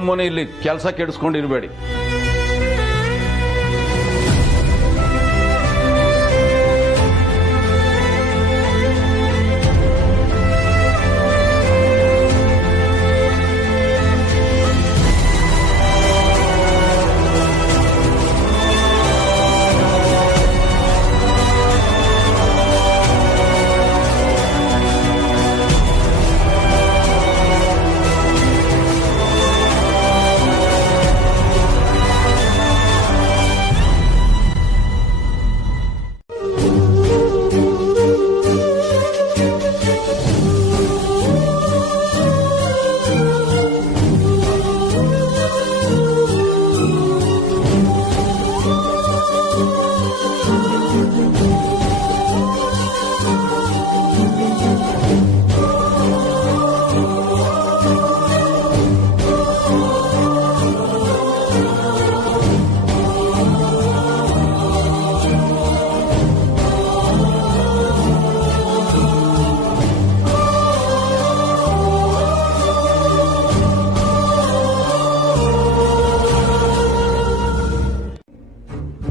ಸುಮ್ಮನೆ ಇಲ್ಲಿ ಕೆಲಸ ಕೆಡಿಸ್ಕೊಂಡಿರ್ಬೇಡಿ.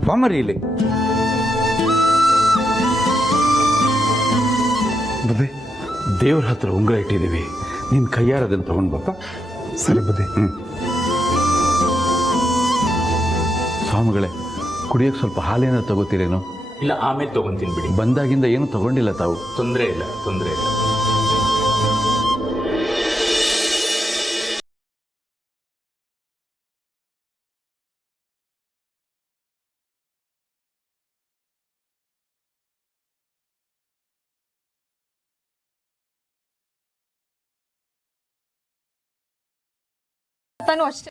ಬಾಮರಿ ಇಲ್ಲಿ ಬುದ್ಧಿ, ದೇವ್ರ ಹತ್ರ ಉಂಗುರ ಇಟ್ಟಿದ್ದೀವಿ, ನಿನ್ನ ಕೈಯಾರದನ್ನು ತಗೊಂಡು ಬಪ್ಪ. ಸರಿ ಬುದ್ಧಿ. ಸ್ವಾಮಿಗಳೇ, ಕುಡಿಯೋಕೆ ಸ್ವಲ್ಪ ಹಾಲೇನ ತಗೋತೀರೇನೋ? ಇಲ್ಲ, ಆಮೇಲೆ ತಗೊಂತೀನಿ ಬಿಡಿ. ಬಂದಾಗಿಂದ ಏನು ತಗೊಂಡಿಲ್ಲ ತಾವು. ತೊಂದರೆ ಇಲ್ಲ, ತೊಂದರೆ ಇಲ್ಲ. ಅಷ್ಟೇ.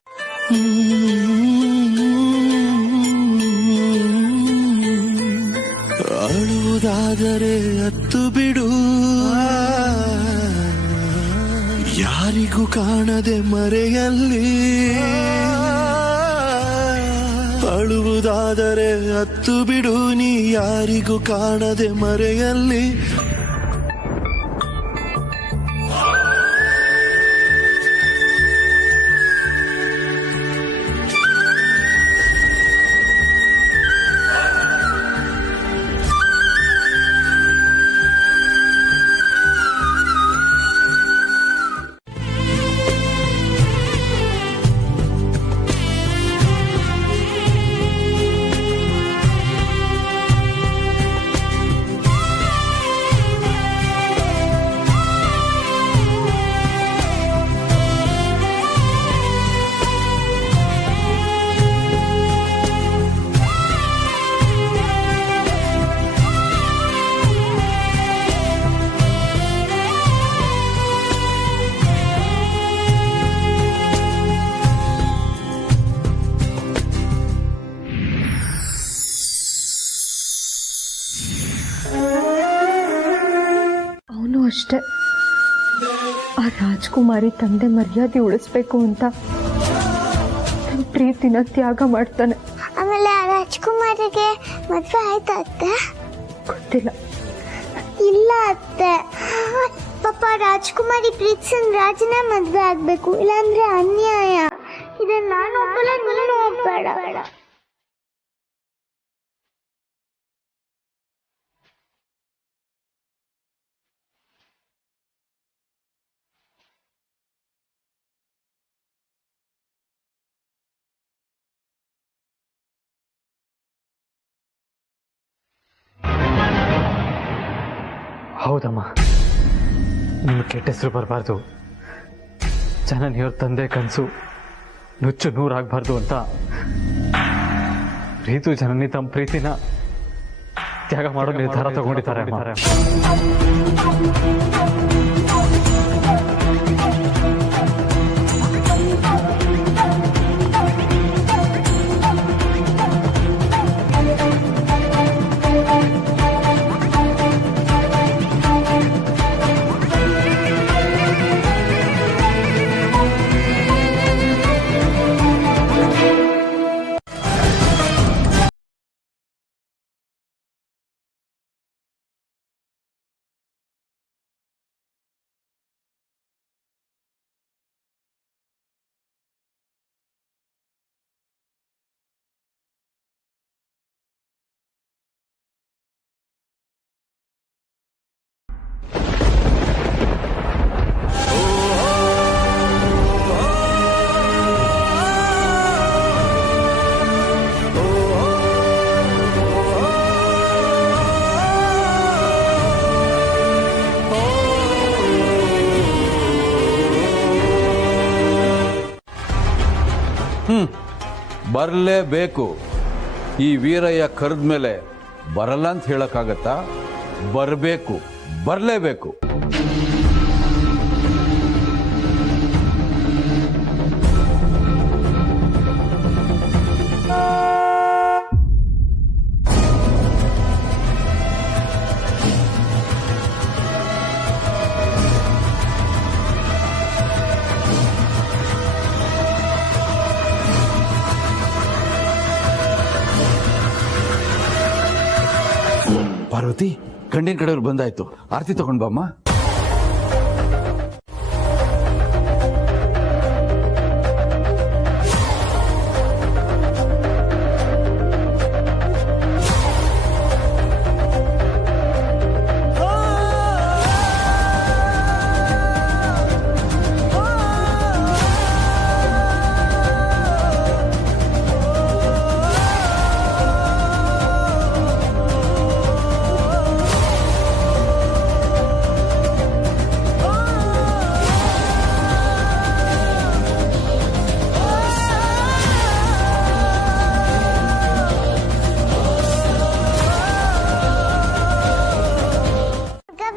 ಅಳುವುದಾದರೆ ಅತ್ತು ಬಿಡು, ಯಾರಿಗೂ ಕಾಣದೆ ಮರೆಯಲ್ಲಿ. ಅಳುವುದಾದರೆ ಅತ್ತು ಬಿಡು, ನೀ ಯಾರಿಗೂ ಕಾಣದೆ ಮರೆಯಲ್ಲಿ. ಅವನು ಅಷ್ಟೇ, ಆ ರಾಜ್ಕುಮಾರಿ ತಂದೆ ಮರ್ಯಾದೆ ಉಳಿಸ್ಬೇಕು ಅಂತ ತನ್ನ ಪ್ರೀತಿನ ತ್ಯಾಗ ಮಾಡ್ತಾನೆ. ಆಮೇಲೆ ಆ ರಾಜ್ಕುಮಾರಿಗೆ ಮದುವೆ ಆಯ್ತಾ ಅತ್ತೆ? ಗೊತ್ತಿಲ್ಲ. ಇಲ್ಲ ಅತ್ತೆ, ಪಾಪ ರಾಜ್ಕುಮಾರಿ ಪ್ರೀತಿಸನ್ ರಾಜನ ಮದುವೆ ಆಗ್ಬೇಕು, ಇಲ್ಲಾಂದ್ರೆ ಅನ್ಯಾಯ. ಇದನ್ನ ನಾನು ಒಪ್ಪಲ್ಲ, ನೀನು ಒಪ್ಪಬೇಡ. ಹೌದಮ್ಮ, ನಿಮ್ಗೆ ಕೆಟ್ಟ ಹೆಸರು ಬರಬಾರ್ದು. ಜನನಿಯವ್ರ ತಂದೆ ಕನಸು ನುಚ್ಚು ನೂರಾಗಬಾರ್ದು ಅಂತ ಪ್ರೀತು ಜನನಿ ತಮ್ಮ ಪ್ರೀತಿನ ತ್ಯಾಗ ಮಾಡೋ ನಿರ್ಧಾರ ತಗೊಂಡಿದ್ದಾರೆ. ಬರಲೇಬೇಕು. ಈ ವೀರಯ್ಯ ಕರೆದ ಮೇಲೆ ಬರಲ್ಲ ಅಂತ ಹೇಳಕ್ಕಾಗತ್ತಾ? ಬರಬೇಕು, ಬರಲೇಬೇಕು. ಪಾರ್ವತಿ, ಗಂಡಿನ ಕಡೆಯವ್ರು ಬಂದಾಯ್ತು. ಆರತಿ ತಗೊಂಡ್ ಬಾಮ್ಮ.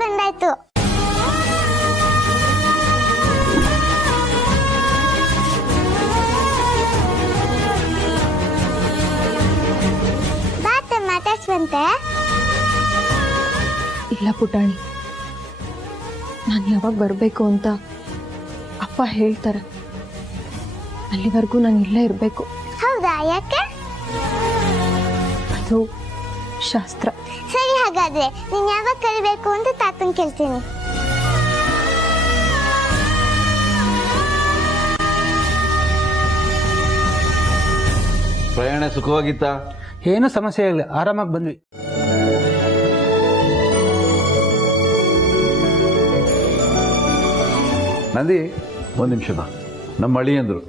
ಬಂದಾಯ್ತು. ಬಾತ ಮಾತಾಡ್ಸ್ವಂತೆ. ಇಲ್ಲ ಪುಟಾಣಿ, ನಾನು ಯಾವಾಗ ಬರಬೇಕು ಅಂತ ಅಪ್ಪ ಹೇಳ್ತಾರೆ. ಅಲ್ಲಿವರೆಗೂ ನಾನು ಇಲ್ಲೇ ಇರಬೇಕು. ಹೌದಾ? ಯಾಕೆ? ಅದು ಶಾಸ್ತ್ರ. ಸರಿ, ಹಾಗಾದ್ರೆ ನೀನ್ ಯಾವಾಗ ಕರಿಬೇಕು ಅಂತ ತಾತನ್ ಕೇಳ್ತೀನಿ. ಪ್ರಯಾಣ ಸುಖವಾಗಿತ್ತಾ? ಏನೂ ಸಮಸ್ಯೆ ಇಲ್ಲ, ಆರಾಮಾಗಿ ಬಂದ್ವಿ. ನಂದಿ, ಒಂದು ನಿಮಿಷ ಬಾ. ನಮ್ಮ ಅಳಿಯಂದ್ರು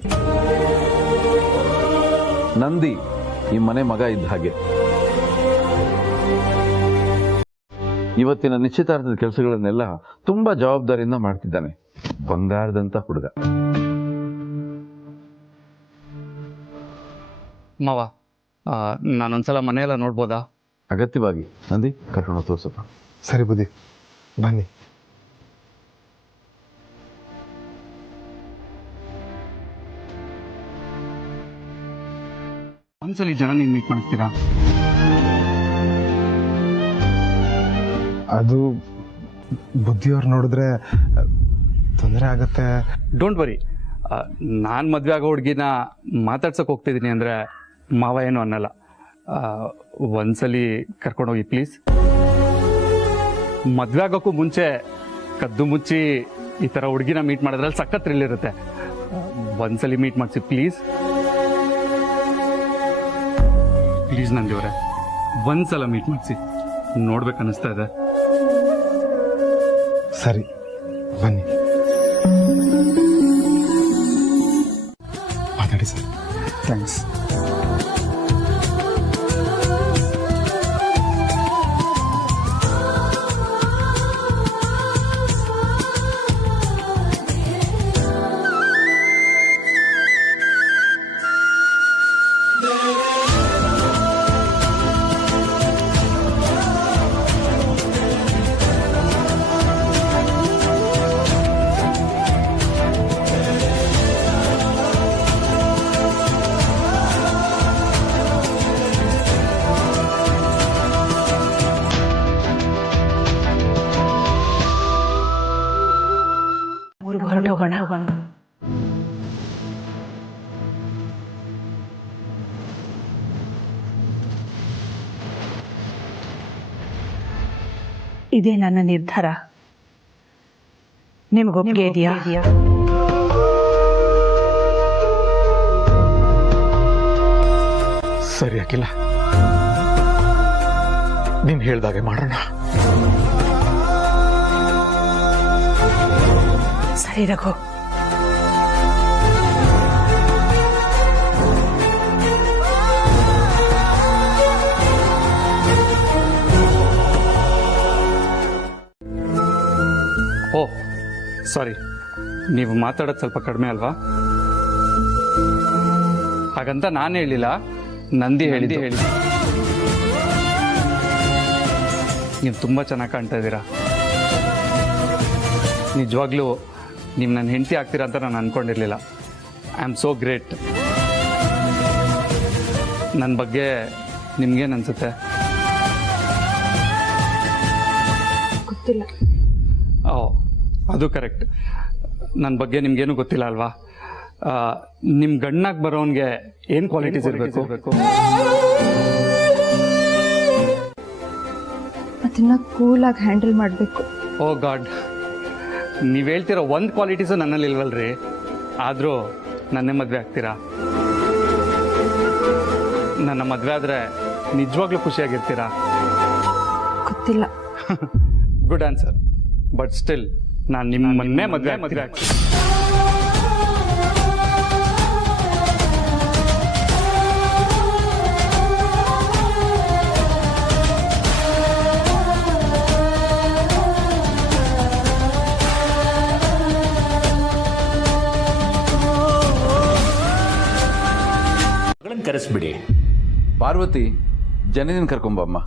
ನಂದಿ ಈ ಮನೆ ಮಗ ಇದ್ದ ಹಾಗೆ. ಇವತ್ತಿನ ನಿಶ್ಚಿತಾರ್ಥದ ಕೆಲಸಗಳನ್ನೆಲ್ಲ ತುಂಬಾ ಜವಾಬ್ದಾರಿಯಿಂದ ಮಾಡ್ತಿದ್ದಾನೆ. ಬಂಗಾರದಂತ ಹುಡುಗ. ಮಾವ, ನಾನೊಂದ್ಸಲ ಮನೆಯೆಲ್ಲ ನೋಡ್ಬೋದಾ? ಅಗತ್ಯವಾಗಿ. ನಂದಿ, ಕರ್ಕೊಂಡು ತೋರ್ಸಪ್ಪ. ಸರಿ ಬುದ್ಧಿ, ಬನ್ನಿ. ಒಂದ್ಸಲಿ ಜನ ನೀನು ಮೀಟ್ ಮಾಡ್ತೀರಾ? ಅದು ಬುದ್ಧಿಯವ್ರು ನೋಡಿದ್ರೆ ತೊಂದರೆ ಆಗತ್ತೆ. ಡೋಂಟ್ ವರಿ, ನಾನು ಮದುವೆ ಆಗೋ ಹುಡುಗಿನ ಮಾತಾಡ್ಸೋಕೆ ಹೋಗ್ತಿದ್ದೀನಿ ಅಂದರೆ ಮಾವ ಏನು ಅನ್ನಲ್ಲ. ಒಂದ್ಸಲಿ ಕರ್ಕೊಂಡೋಗಿ ಪ್ಲೀಸ್. ಮದುವೆ ಆಗೋಕ್ಕೂ ಮುಂಚೆ ಕದ್ದು ಮುಚ್ಚಿ ಈ ಥರ ಹುಡುಗಿನ ಮೀಟ್ ಮಾಡೋದ್ರಲ್ಲಿ ಸಖತ್ ಥ್ರಿಲ್ ಇರುತ್ತೆ. ಒಂದ್ಸಲಿ ಮೀಟ್ ಮಾಡಿಸಿ ಪ್ಲೀಸ್. ಪ್ಲೀಸ್ ನಂದಿಯವರೇ, ಒಂದ್ಸಲ ಮೀಟ್ ಮಾಡಿಸಿ, ನೋಡ್ಬೇಕನ್ನಿಸ್ತಾ ಇದೆ. ಸರಿ, ಬನ್ನಿ ಮಾತಾಡಿ ಸರ್. ಥ್ಯಾಂಕ್ಸ್. ಇದೇ ನನ್ನ ನಿರ್ಧಾರ. ನಿಮಗೊಪ್ಪಿಗೆ ಇದೆಯಾ? ಸರಿ ಅಖಿಲ, ನೀನು ಹೇಳ್ದಾಗೆ ಮಾಡೋಣ. ಸರಿ ರಘು. ಓ ಸಾರಿ, ನೀವು ಮಾತಾಡೋದು ಸ್ವಲ್ಪ ಕಡಿಮೆ ಅಲ್ವಾ? ಹಾಗಂತ ನಾನು ಹೇಳಿಲ್ಲ, ನಂದಿ ಹೇಳಿ ನೀವು ತುಂಬ ಚೆನ್ನಾಗಿ ಕಾಣ್ತಾ ಇದ್ದೀರಾ. ನಿಜವಾಗ್ಲೂ ನೀವು ನನ್ನ ಹೆಂಡತಿ ಆಗ್ತೀರಾ ಅಂತ ನಾನು ಅಂದ್ಕೊಂಡಿರಲಿಲ್ಲ. I am so great. ನನ್ನ ಬಗ್ಗೆ ನಿಮ್ಗೇನು ಅನಿಸುತ್ತೆ? ಗೊತ್ತಿಲ್ಲ. ಓ, ಅದು ಕರೆಕ್ಟ್. ನನ್ನ ಬಗ್ಗೆ ನಿಮ್ಗೇನು ಗೊತ್ತಿಲ್ಲ ಅಲ್ವಾ? ನಿಮ್ಮ ಗಂಡನಾಗಿ ಬರೋನ್ಗೆ ಏನು ಕ್ವಾಲಿಟೀಸ್ ಇರಬೇಕು? ಅದನ್ನ ಕೂಲಾಗಿ ಹ್ಯಾಂಡಲ್ ಮಾಡಬೇಕು. ಓ ಗಾಡ್, ನೀವು ಹೇಳ್ತಿರೋ ಒಂದು ಕ್ವಾಲಿಟೀಸು ನನ್ನಲ್ಲಿ ಇಲ್ವಲ್ರಿ. ಆದರೂ ನನ್ನೇ ಮದುವೆ ಆಗ್ತೀರಾ? ನನ್ನ ಮದುವೆ ಆದರೆ ನಿಜವಾಗ್ಲೂ ಖುಷಿಯಾಗಿರ್ತೀರಾ? ಗೊತ್ತಿಲ್ಲ. Good answer. ಬಟ್ ಸ್ಟಿಲ್ ನಾನು ನಿಮ್ಮನ್ನೇ ಮದುವೆ ಆಗ್ತೀನಿ. ಕರೆಸ್ಬಿಡಿ. ಪಾರ್ವತಿ, ಜನನಿನ ಕರ್ಕೊಂಬಮ್ಮ.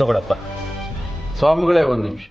ತಗೊಳಪ್ಪ. ಸ್ವಾಮಿಗಳೇ, ಒಂದು ನಿಮಿಷ.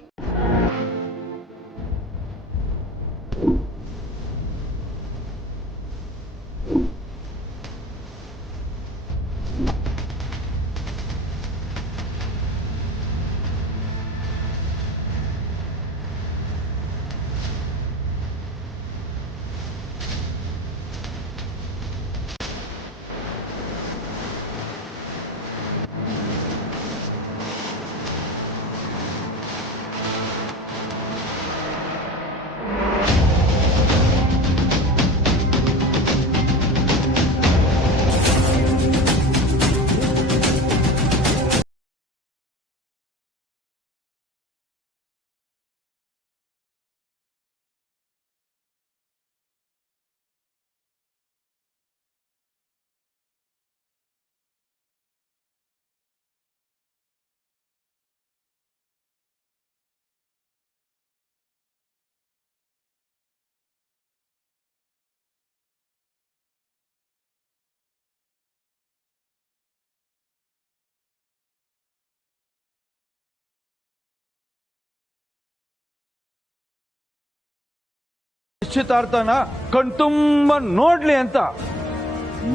ನಿಶ್ಚಿತಾರ್ಥನ ಕಣ್ತುಂಬ ನೋಡ್ಲಿ ಅಂತ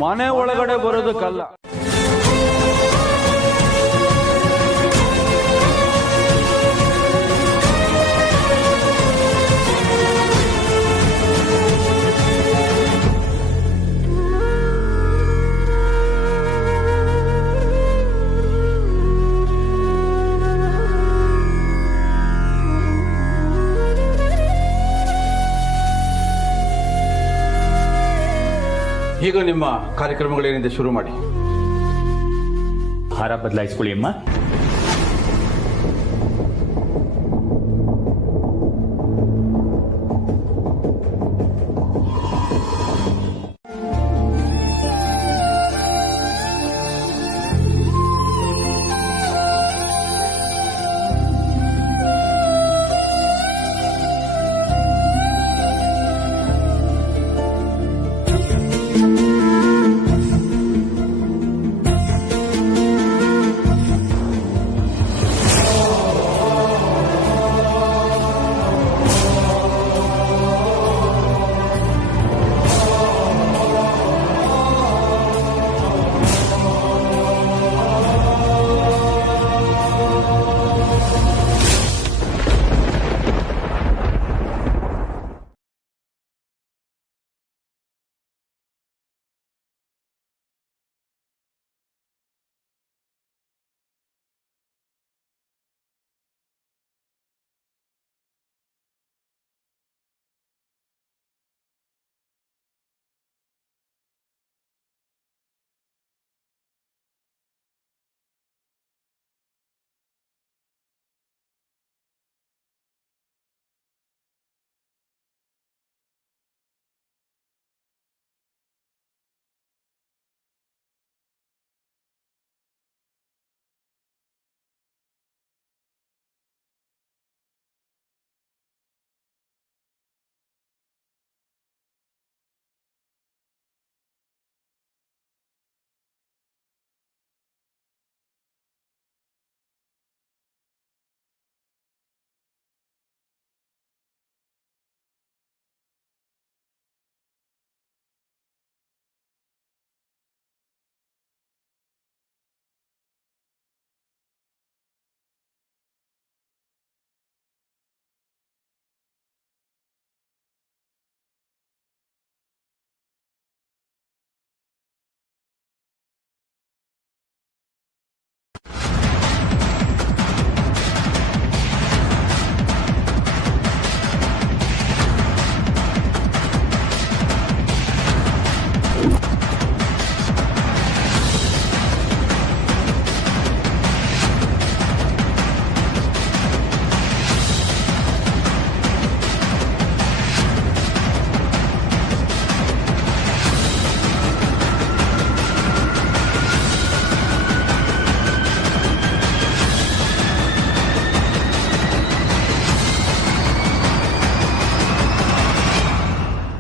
ಮನೆ ಒಳಗಡೆ ಬರೋದಕ್ಕಲ್ಲ. ಈಗ ನಿಮ್ಮ ಕಾರ್ಯಕ್ರಮಗಳೇನಿದೆ ಶುರು ಮಾಡಿ. ಹಾರ ಬದಲಾಯಿಸ್ಕೊಳ್ಳಿ ಅಮ್ಮ.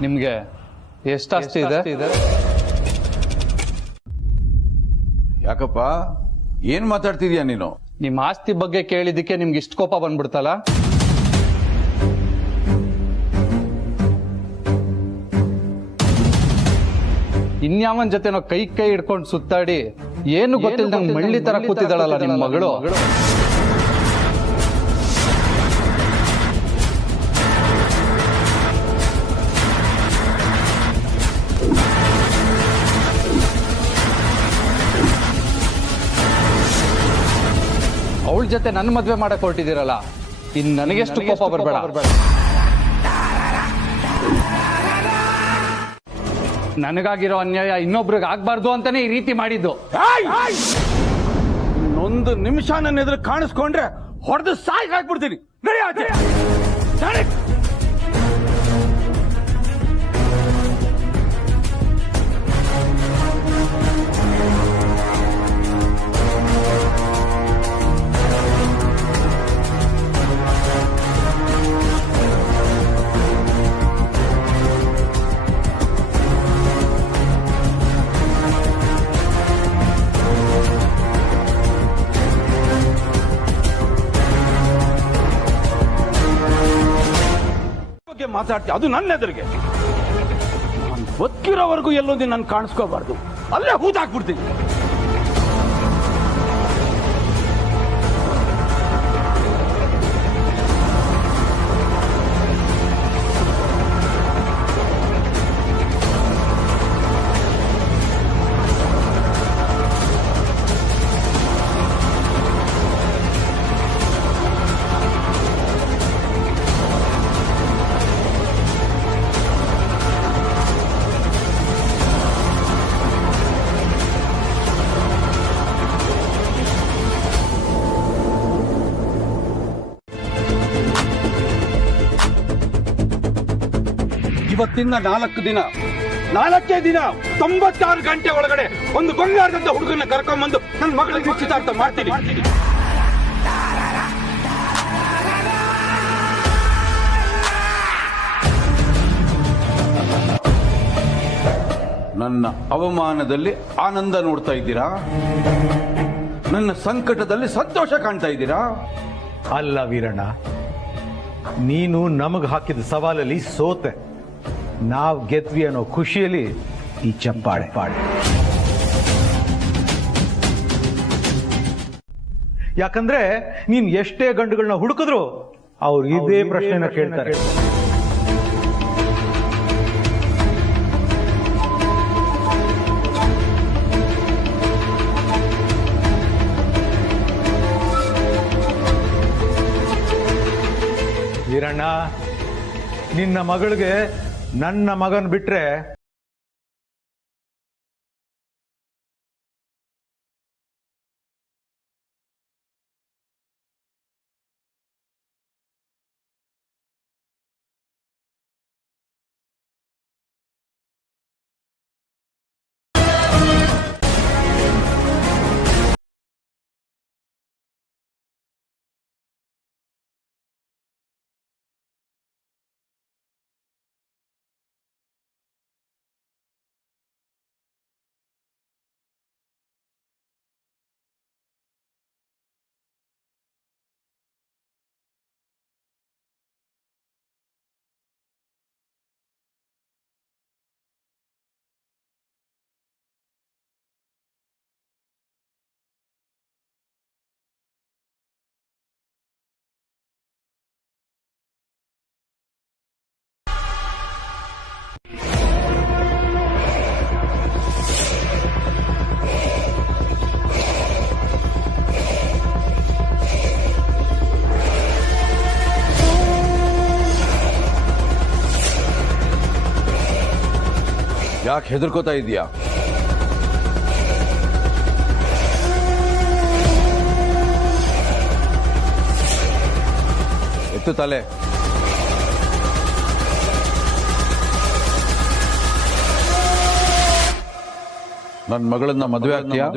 ನಿಮ್ಗೆ ಎಷ್ಟು ಆಸ್ತಿ ಇದೆ? ಯಾಕಪ್ಪ ಏನ್ ಮಾತಾಡ್ತಿದ್ಯಾ ನೀನು? ನಿಮ್ಮ ಆಸ್ತಿ ಬಗ್ಗೆ ಕೇಳಿದ್ದಕ್ಕೆ ನಿಮ್ಗೆ ಇಷ್ಟು ಕೋಪ ಬಂದ್ಬಿಡ್ತಲ್ಲ? ಇನ್ಯಾವನ್ ಜೊತೆನೋ ಕೈ ಹಿಡ್ಕೊಂಡು ಸುತ್ತಾಡಿ ಏನು ಗೊತ್ತಿಲ್ಲ ಮಳ್ಳಿ ತರ ಕೂತಿದ್ದಾಳಲ್ಲ ನಿಮ್ಮ ಮಗಳು. ಅವಳ ಜೊತೆ ನನ್ನ ಮದ್ವೆ ಮಾಡಕ್ ಹೊರಟಿದ್ದೀರಲ್ಲ, ಇನ್ ನನಗೆಷ್ಟು ಕೋಪ ಬರಬೇಡ. ನನಗಾಗಿರೋ ಅನ್ಯಾಯ ಇನ್ನೊಬ್ರಿಗೆ ಆಗ್ಬಾರ್ದು ಅಂತಾನೆ ಈ ರೀತಿ ಮಾಡಿದ್ದು. ಇನ್ನೊಂದು ನಿಮಿಷ ನನ್ನ ಎದುರು ಕಾಣಿಸ್ಕೊಂಡ್ರೆ ಹೊಡೆದು ಸಾಯಿ ಹಾಕ್ಬಿಡ್ತೀನಿ. ನಡಿ ಆಚೆ. ನಡಿ. ಹಾಗೆ ಮಾತಾಡ್ತೀಯ, ಅದು ನನ್ನ ಎದುರಿಗೆ. ನಾನು ಬದುಕಿರೋವರೆಗೂ ಎಲ್ಲೊಂದು ನಾನು ಕಾಣಿಸ್ಕೋಬಾರ್ದು, ಅಲ್ಲೇ ಹೂತಾಕ್ಬಿಡ್ತೀನಿ. ಇವತ್ತಿಂದ 4 ದಿನ 96 ಗಂಟೆ ಒಳಗಡೆ ಒಂದು ಬಂಗಾರದಂತ ಹುಡುಗನ ಕರ್ಕೊಂಡ್ಬಂದು ನನ್ನ ಮಗಳಿಗೆ ನಿಶ್ಚಿತಾರ್ಥ ಮಾಡ್ತೀನಿ. ನನ್ನ ಅವಮಾನದಲ್ಲಿ ಆನಂದ ನೋಡ್ತಾ ಇದ್ದೀರಾ? ನನ್ನ ಸಂಕಟದಲ್ಲಿ ಸಂತೋಷ ಕಾಣ್ತಾ ಇದ್ದೀರಾ? ಅಲ್ಲ ವೀರಣ್ಣ, ನೀನು ನಮಗೆ ಹಾಕಿದ ಸವಾಲಲ್ಲಿ ಸೋತೆ. ನಾವು ಗೆದ್ವಿ ಅನ್ನೋ ಖುಷಿಯಲ್ಲಿ ಈ ಚಪ್ಪಾಳೆ. ಯಾಕಂದ್ರೆ ನೀನ್ ಎಷ್ಟೇ ಗಂಡುಗಳನ್ನ ಹುಡುಕಿದ್ರು ಅವ್ರು ಇದೇ ಪ್ರಶ್ನೆನ ಕೇಳ್ತಾರೆ. ವೀರಣ್ಣ, ನಿನ್ನ ಮಗಳಿಗೆ ನನ್ನ ಮಗನ್ ಬಿಟ್ರೆ ಯಾಕೆ ಹೆದರ್ಕೋತಾ ಇದೀಯಾ? ಎತ್ತು ತಲೆ. ನನ್ನ ಮಗಳನ್ನ ಮದುವೆ ಆಗ್ತೀಯಾ?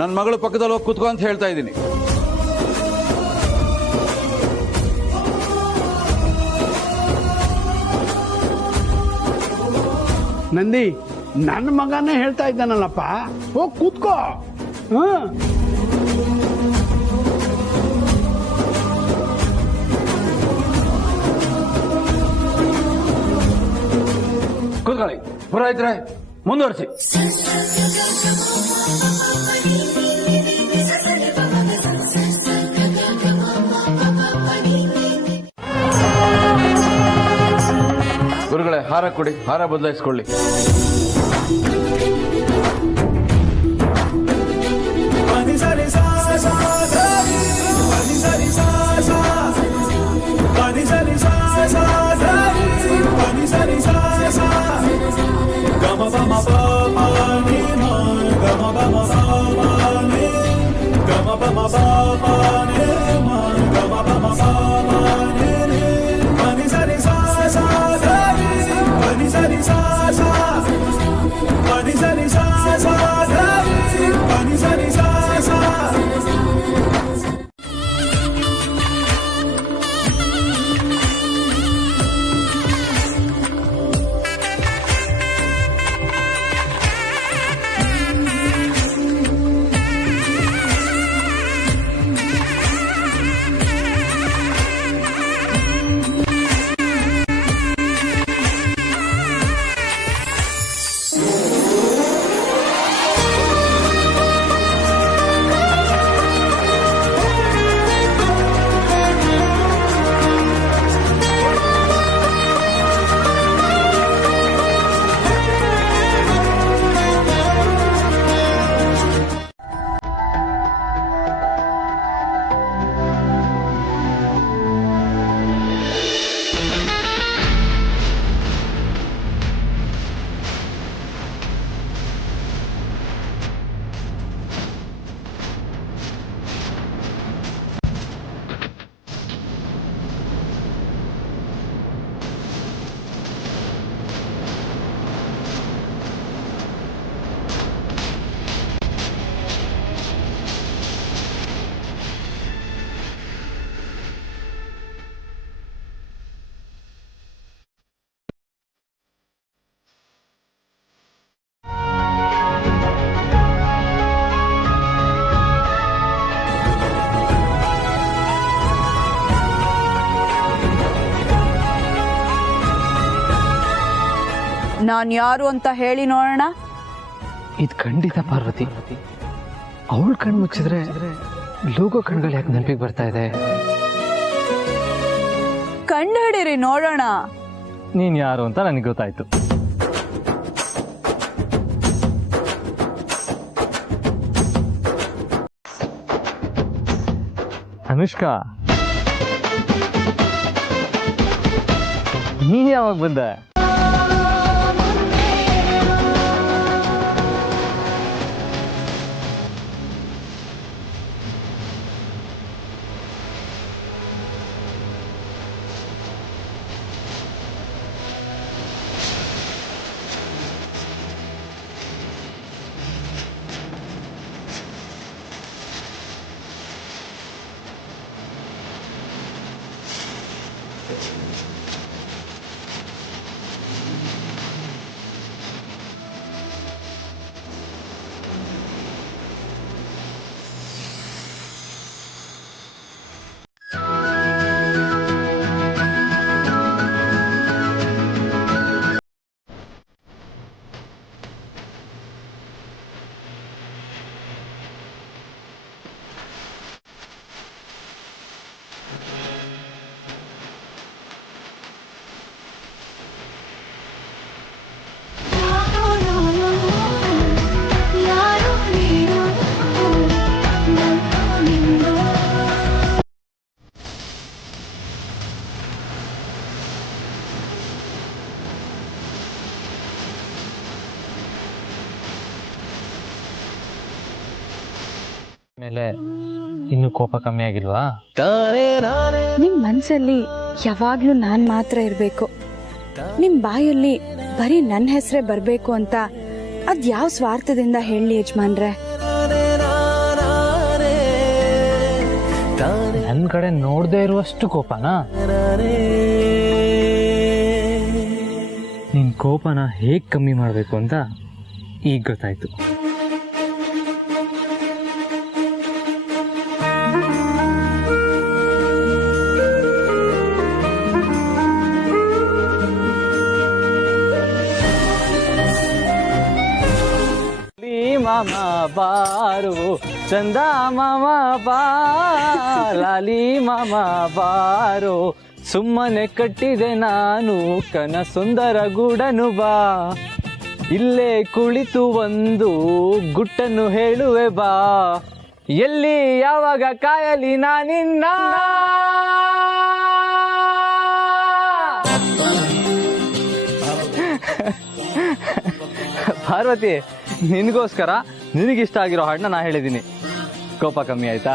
ನನ್ನ ಮಗಳು ಪಕ್ಕದಲ್ಲಿ ಹೋಗಿ ಕುತ್ಕೊ ಅಂತ ಹೇಳ್ತಾ ಇದ್ದೀನಿ. ನಂದಿ, ನನ್ನ ಮಗನೇ ಹೇಳ್ತಾ ಇದ್ದಾನಲ್ಲಪ್ಪ, ಹೋಗಿ ಕೂತ್ಕೋ. ಕೂತ್ಕೊಳ್ಳಿ. ಪುರೋಹಿತರೆ, ಮುಂದುವರಿಸಿ. ಗುರುಗಳೇ, ಹಾರ ಕೊಡಿ, ಹಾರ ಬದಲಾಯಿಸ್ಕೊಳ್ಳಿ. ನಾನು ಯಾರು ಅಂತ ಹೇಳಿ ನೋಡೋಣ. ಇದು ಖಂಡಿತ ಪಾರ್ವತಿ. ಅವಳು ಕಣ್ಣು ಮುಚ್ಚಿದ್ರೆ ಲೋಗೋ ಕಣ್ಗಳು ಯಾಕೆ ನೆನಪಿಗೆ ಬರ್ತಾ ಇದೆ? ಕಂಡು ಹಿಡೀರಿ ನೋಡೋಣ. ನೀನ್ ಯಾರು ಅಂತ ನನಗೆ ಗೊತ್ತಾಯ್ತು. ಅನುಷ್ಕಾ, ನೀನ್ ಯಾವಾಗ ಬಂದೆ? ಮೇಲೆ ಇನ್ನು ಕೋಪ ಕಮ್ಮಿ ಆಗಿಲ್ವಾ? ನಿಮ್ ಮನ್ಸಲ್ಲಿ ಯಾವಾಗ್ಲೂ ನಾನ್ ಮಾತ್ರ ಇರ್ಬೇಕು, ನಿಮ್ ಬಾಯಲ್ಲಿ ಬರೀ ನನ್ನ ಹೆಸರೇ ಬರ್ಬೇಕು ಅಂತ ಅದ್ ಯಾವ ಸ್ವಾರ್ಥದಿಂದ ಹೇಳಿ ಯಜಮಾನ್ರೆ? ನನ್ ಕಡೆ ನೋಡ್ದೇ ಇರುವಷ್ಟು ಕೋಪನಾ? ನಿನ್ ಕೋಪನ ಹೇಗ್ ಕಮ್ಮಿ ಮಾಡ್ಬೇಕು ಅಂತ ಈಗ ಗೊತ್ತಾಯ್ತು. ಮಾಮ ಬಾರು ಚಂದ ಮಾಮ ಬಾಲಿ ಮಾಮ ಬಾರು, ಸುಮ್ಮನೆ ಕಟ್ಟಿದೆ ನಾನು ಕನಸುಂದರ ಗೂಡನು ಬಾ, ಇಲ್ಲೇ ಕುಳಿತು ಒಂದು ಗುಟ್ಟನ್ನು ಹೇಳುವೆ ಬಾ, ಎಲ್ಲಿ ಯಾವಾಗ ಕಾಯಲಿ ನಾನಿನ್ನ. ಪಾರ್ವತಿ, ನಿನಗೋಸ್ಕರ ನಿನಗಿಷ್ಟ ಆಗಿರೋ ಹಾಡನ್ನ ನಾ ಹೇಳಿದ್ದೀನಿ. ಕೋಪ ಕಮ್ಮಿ ಆಯ್ತಾ?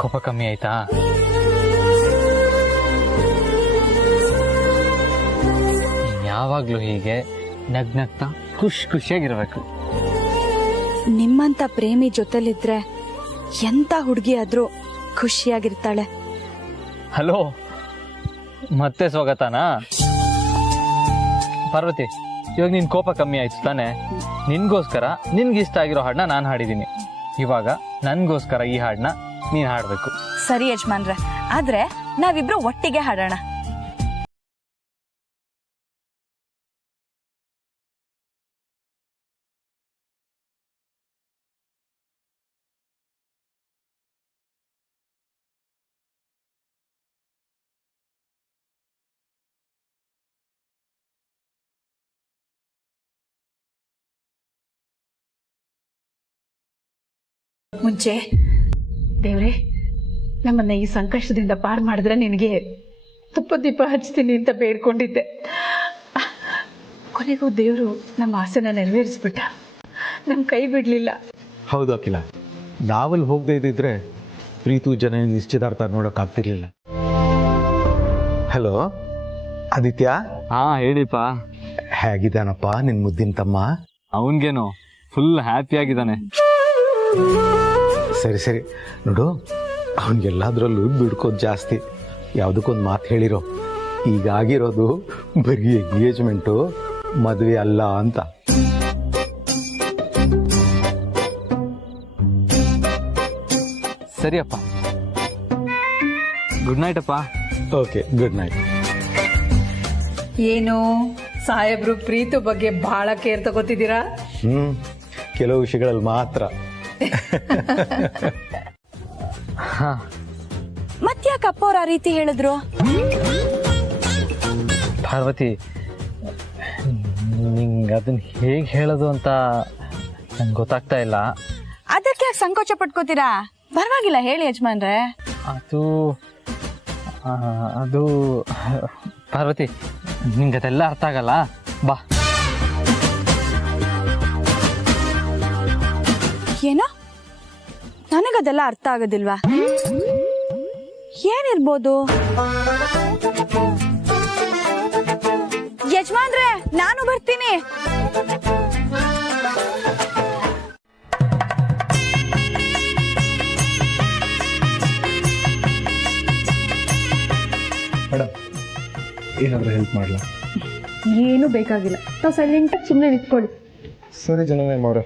ಕೋಪ ಕಮ್ಮಿ ಆಯ್ತಾ? ಯಾವಾಗ್ಲೂ ಹೀಗೆ ನಗ್ನಗ್ತಾ ಖುಷಿಯಾಗಿರ್ಬೇಕು. ನಿಮ್ಮಂತ ಪ್ರೇಮಿ ಜೊತೆಲಿದ್ರೆ ಎಂತ ಹುಡುಗಿ ಆದ್ರೂ ಖುಷಿಯಾಗಿರ್ತಾಳೆ. ಹಲೋ, ಮತ್ತೆ ಸ್ವಾಗತನಾ? ಪಾರ್ವತಿ, ಇವಾಗ ನಿನ್ ಕೋಪ ಕಮ್ಮಿ ಆಯ್ತು ತಾನೆ? ನಿನ್ಗೋಸ್ಕರ ನಿನ್ಗಿಷ್ಟ ಆಗಿರೋ ಹಾಡನ್ನ ನಾನು ಹಾಡಿದ್ದೀನಿ. ಇವಾಗ ನನ್ಗೋಸ್ಕರ ಈ ಹಾಡನ್ನ ನೀನ್ ಹಾಡ್ಬೇಕು. ಸರಿ ಯಜಮಾನ್ರೆ, ಆದ್ರೆ ನಾವಿಬ್ರು ಒಟ್ಟಿಗೆ ಹಾಡೋಣ. ಮುಂಚೆ ದೇವ್ರೆ, ನಮ್ಮನ್ನ ಈ ಸಂಕಷ್ಟದಿಂದ ಪಾರು ಮಾಡಿದ್ರೆ ನಿನಗೆ ತುಪ್ಪ ದೀಪ ಹಚ್ತೀನಿ ಅಂತ ಬೇಡ್ಕೊಂಡಿದ್ದೆ. ಕೊನೆಗೂ ದೇವರು ನಮ್ಮ ಆಸೆನ ನೆರವೇರಿಸ್ಬಿಟ್ಟ, ನಮ್ಮ ಕೈ ಬಿಡ್ಲಿಲ್ಲ. ಹೌದು ಅಖಿಲ, ನಾವಲ್ಲಿ ಹೋಗದೆ ಇದ್ದಿದ್ರೆ ಪ್ರೀತು ಜನ ನಿಶ್ಚಿತಾರ್ಥ ನೋಡೋಕ್ಕಾಗ್ತಿರ್ಲಿಲ್ಲ. ಹಲೋ ಆದಿತ್ಯ. ಹಾ ಹೇಳಿಪ್ಪ. ಹೇಗಿದ್ದಾನಪ್ಪ ನಿನ್ ಮುದ್ದಿನ ತಮ್ಮ? ಅವನ್ಗೇನು ಫುಲ್ ಹ್ಯಾಪಿ ಆಗಿದ್ದಾನೆ. ಸರಿ ಸರಿ ನೋಡು, ಅವನಿಗೆಲ್ಲದ್ರಲ್ಲೂ ದುಡ್ಕೋದು ಜಾಸ್ತಿ. ಯಾವುದಕ್ಕೊಂದು ಮಾತು ಹೇಳಿರೋ, ಈಗಾಗಿರೋದು ಬರೀ ಎಂಗೇಜ್ಮೆಂಟು, ಮದುವೆ ಅಲ್ಲ ಅಂತ. ಸರಿಯಪ್ಪ, ಗುಡ್ ನೈಟ್ ಅಪ್ಪ. Okay, good night. ಏನು ಸಾಹೇಬ್ರು ಪ್ರೀತು ಬಗ್ಗೆ ಬಹಳ ಕೇರ್ ತಗೋತಿದ್ದೀರಾ? ಕೆಲವು ವಿಷಯಗಳಲ್ಲಿ ಮಾತ್ರ. ಮತ್ತ್ಯಾಕೆ ಅಪ್ಪ ಅವ್ರು ಆ ರೀತಿ ಹೇಳಿದ್ರು? ಪಾರ್ವತಿ, ನಿಂಗೆ ಅದನ್ನ ಹೇಗೆ ಹೇಳೋದು ಅಂತ ನಂಗೆ ಗೊತ್ತಾಗ್ತಾ ಇಲ್ಲ. ಅದಕ್ಕೆ ಯಾಕೆ ಸಂಕೋಚ ಪಟ್ಕೋತೀರಾ? ಪರವಾಗಿಲ್ಲ, ಹೇಳಿ ಯಜಮಾನ್ರೆ. ಅದು ಪಾರ್ವತಿ, ನಿಂಗೆ ಅದೆಲ್ಲ ಅರ್ಥ ಆಗಲ್ಲ. ಬಾ. ಏನೋ ನನಗದೆಲ್ಲ ಅರ್ಥ ಆಗೋದಿಲ್ವಾ? ಏನಿರ್ಬೋದು? ಯಜಮಾನ್ರೆ, ನಾನು ಬರ್ತೀನಿ. ಮೇಡಮ್, ಏನಾದರೂ ಹೆಲ್ಪ್ ಮಾಡಲ? ಏನು ಬೇಕಾಗಿಲ್ಲ, ನಾವು ಸೈಲೆಂಟಾಗಿ ಸುಮ್ಮನೆ ನಿಂತ್ಕೊಳ್ಳಿ. ಸರಿ ಜನನೇಮ್ ಅವರೇ.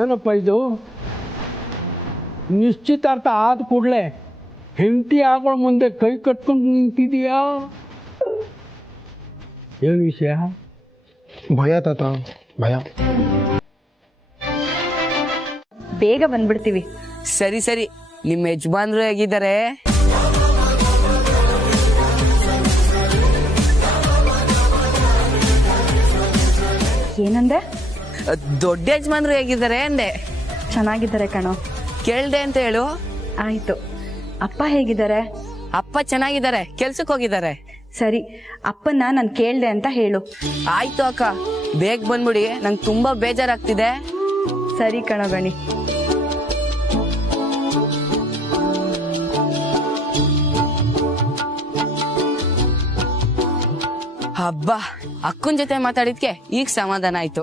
ಏನಪ್ಪ ಇದು? ನಿಶ್ಚಿತಾರ್ಥ ಆದ ಕೂಡಲೇ ಹೆಂಡತಿ ಆಗಳ ಮುಂದೆ ಕೈ ಕಟ್ಕೊಂಡು ನಿಂತಿದೀಯಾ? ಏನು ವಿಷಯ? ಭಯ ತಾತ, ಭಯ. ಬೇಗ ಬಂದ್ಬಿಡ್ತೀವಿ. ಸರಿ ಸರಿ, ನಿಮ್ಮ ಯಜಮಾನ್ರು ಹೇಗಿದ್ದಾರೆ? ಏನಂದೆ? ದೊಡ್ಡ ಯಜಮಾನ್ರು ಹೇಗಿದ್ದಾರೆ ಅಂದೆ. ಚೆನ್ನಾಗಿದ್ದಾರೆ ಕಣೋ. ಕೇಳ್ದೆ ಅಂತ ಹೇಳು. ಆಯ್ತು. ಅಪ್ಪ ಹೇಗಿದ್ದಾರೆ? ಅಪ್ಪ ಚೆನ್ನಾಗಿದ್ದಾರೆ, ಕೆಲ್ಸಕ್ಕೆ ಹೋಗಿದ್ದಾರೆ. ಸರಿ, ಅಪ್ಪನ ನಾನು ಕೇಳ್ದೆ ಅಂತ ಹೇಳು. ಆಯ್ತು ಅಕ್ಕ, ಬೇಗ ಬಂದ್ಬಿಡಿ, ನಂಗೆ ತುಂಬಾ ಬೇಜಾರಾಗ್ತಿದೆ. ಸರಿ ಕಣೋ ಗಣಿ. ಹಬ್ಬ, ಅಕ್ಕನ ಜೊತೆ ಮಾತಾಡಿದ್ಕೆ ಈಗ ಸಮಾಧಾನ ಆಯ್ತು.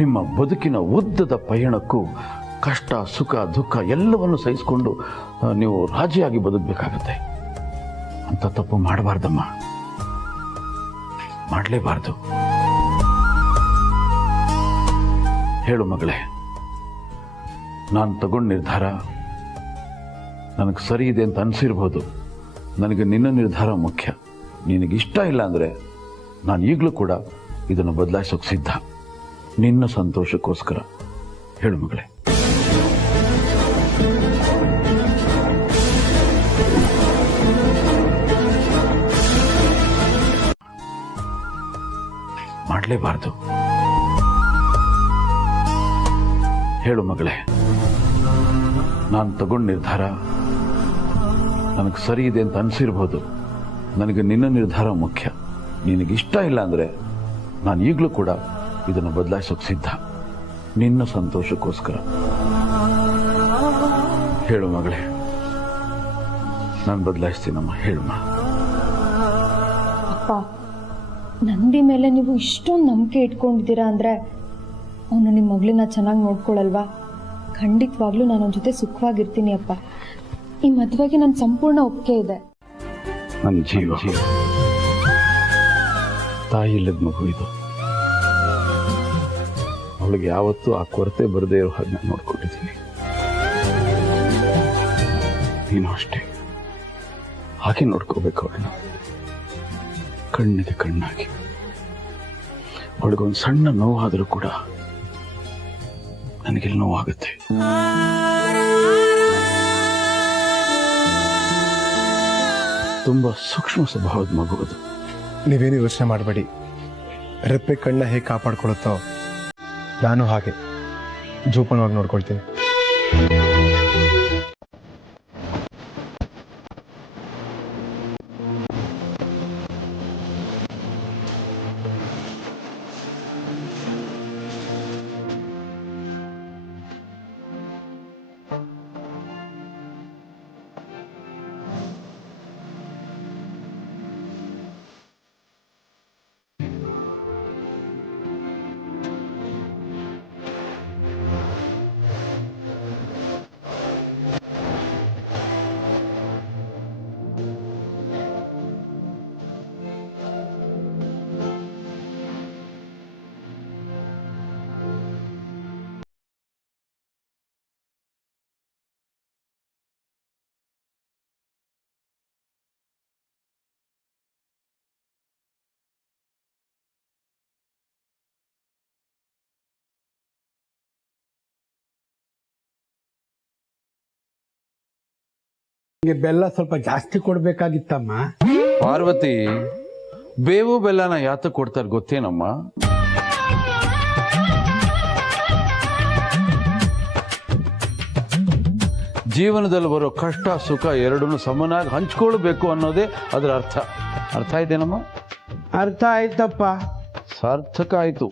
ನಿಮ್ಮ ಬದುಕಿನ ಉದ್ದದ ಪಯಣಕ್ಕೂ ಕಷ್ಟ, ಸುಖ, ದುಃಖ ಎಲ್ಲವನ್ನು ಸಹಿಸಿಕೊಂಡು ನೀವು ರಾಜಿಯಾಗಿ ಬದುಕಬೇಕಾಗತ್ತೆ. ಅಂತ ತಪ್ಪು ಮಾಡಬಾರ್ದಮ್ಮ, ಮಾಡಲೇಬಾರ್ದು. ಹೇಳು ಮಗಳೇ, ನಾನು ತಗೊಂಡ ನಿರ್ಧಾರ ನನಗೆ ಸರಿ ಇದೆ ಅಂತ ಅನಿಸಿರ್ಬೋದು. ನನಗೆ ನಿನ್ನ ನಿರ್ಧಾರ ಮುಖ್ಯ. ನಿನಗಿಷ್ಟ ಇಲ್ಲ ಅಂದರೆ ನಾನು ಈಗಲೂ ಕೂಡ ಇದನ್ನು ಬದಲಾಯಿಸೋಕೆ ಸಿದ್ಧ, ನಿನ್ನ ಸಂತೋಷಕ್ಕೋಸ್ಕರ. ಹೇಳು ಮಗಳೇ. ಮಾಡಲೇಬಾರ್ದು. ಹೇಳು ಮಗಳೇ, ನಾನು ತಗೊಂಡ ನಿರ್ಧಾರ ನನಗೆ ಸರಿ ಇದೆ ಅಂತ ಅನಿಸಿರ್ಬೋದು. ನನಗೆ ನಿನ್ನ ನಿರ್ಧಾರ ಮುಖ್ಯ. ನಿನಗಿಷ್ಟ ಇಲ್ಲ ಅಂದರೆ ನಾನು ಈಗಲೂ ಕೂಡ ಇದನ್ನು ಬದಲಾಯಿಸೋಕೆ ಸಿದ್ಧ, ನಿನ್ನ ಸಂತೋಷಕ್ಕೋಸ್ಕರ. ಹೇಳು ಮಗಳೇ, ನಾನು ಬದಲಾಯಿಸ್ತೀನಮ್ಮ. ಹೇಳಮ್ಮ. ಅಪ್ಪ, ನಂದಿ ಮೇಲೆ ನೀವು ಇಷ್ಟೊಂದು ನಂಬಿಕೆ ಇಟ್ಕೊಂಡಿದ್ದೀರಾ ಅಂದರೆ ಅವನು ನಿಮ್ಮ ಮಗಳನ್ನ ಚೆನ್ನಾಗಿ ನೋಡ್ಕೊಳ್ಳಲ್ವಾ? ಖಂಡಿತವಾಗ್ಲೂ ನಾನು ಅವನ ಜೊತೆ ಸುಖವಾಗಿರ್ತೀನಿ ಅಪ್ಪ. ಈ ಮದುವೆಗೆ ನನ್ನ ಸಂಪೂರ್ಣ ಒಪ್ಪಿಗೆ ಇದೆ. ನನ್ನ ಜೀವ, ತಾಯಿ ಇಲ್ಲದ ಮಗು ಇದು. ಅವಳಿಗೆ ಯಾವತ್ತೂ ಆ ಕೊರತೆ ಬರದೇ ಇರೋ ಹಾಗೆ ನಾನು ನೋಡ್ಕೊಂಡಿದ್ದೀನಿ. ನೀನು ಅಷ್ಟೇ ಹಾಗೆ ನೋಡ್ಕೋಬೇಕು ಅವಳನ್ನ, ಕಣ್ಣಿಗೆ ಕಣ್ಣಾಗಿ. ಅವಳಿಗೊಂದು ಸಣ್ಣ ನೋವಾದರೂ ಕೂಡ ನನಗೆಲ್ಲ ನೋವಾಗುತ್ತೆ. ತುಂಬಾ ಸೂಕ್ಷ್ಮ ಸ್ವಭಾವದ ಮಗು ಅದು. ನೀವೇನು ಯೋಚನೆ ಮಾಡಬೇಡಿ. ರೆಪ್ಪೆ ಕಣ್ಣ ಹೇಗೆ ಕಾಪಾಡ್ಕೊಳುತ್ತೋ ನಾನು ಹಾಗೆ ಜೋಪಾನವಾಗಿ ನೋಡ್ಕೊಳ್ತೀನಿ. ಬೆಲ್ಲ ಸ್ವಲ್ಪ ಜಾಸ್ತಿ ಕೊಡ್ಬೇಕಾಗಿತ್ತಮ್ಮ. ಪಾರ್ವತಿ, ಬೇವು ಬೆಲ್ಲನ ಯಾತಕ್ಕೆ ಕೊಡ್ತಾರೆ ಗೊತ್ತೇನಮ್ಮ? ಜೀವನದಲ್ಲಿ ಬರೋ ಕಷ್ಟ ಸುಖ ಎರಡನ್ನೂ ಸಮನಾಗಿ ಹಂಚ್ಕೊಳ್ಬೇಕು ಅನ್ನೋದೇ ಅದರ ಅರ್ಥ. ಅರ್ಥ ಆಯ್ತೇನಮ್ಮ? ಅರ್ಥ ಆಯ್ತಪ್ಪ. ಸಾರ್ಥಕ ಆಯ್ತು.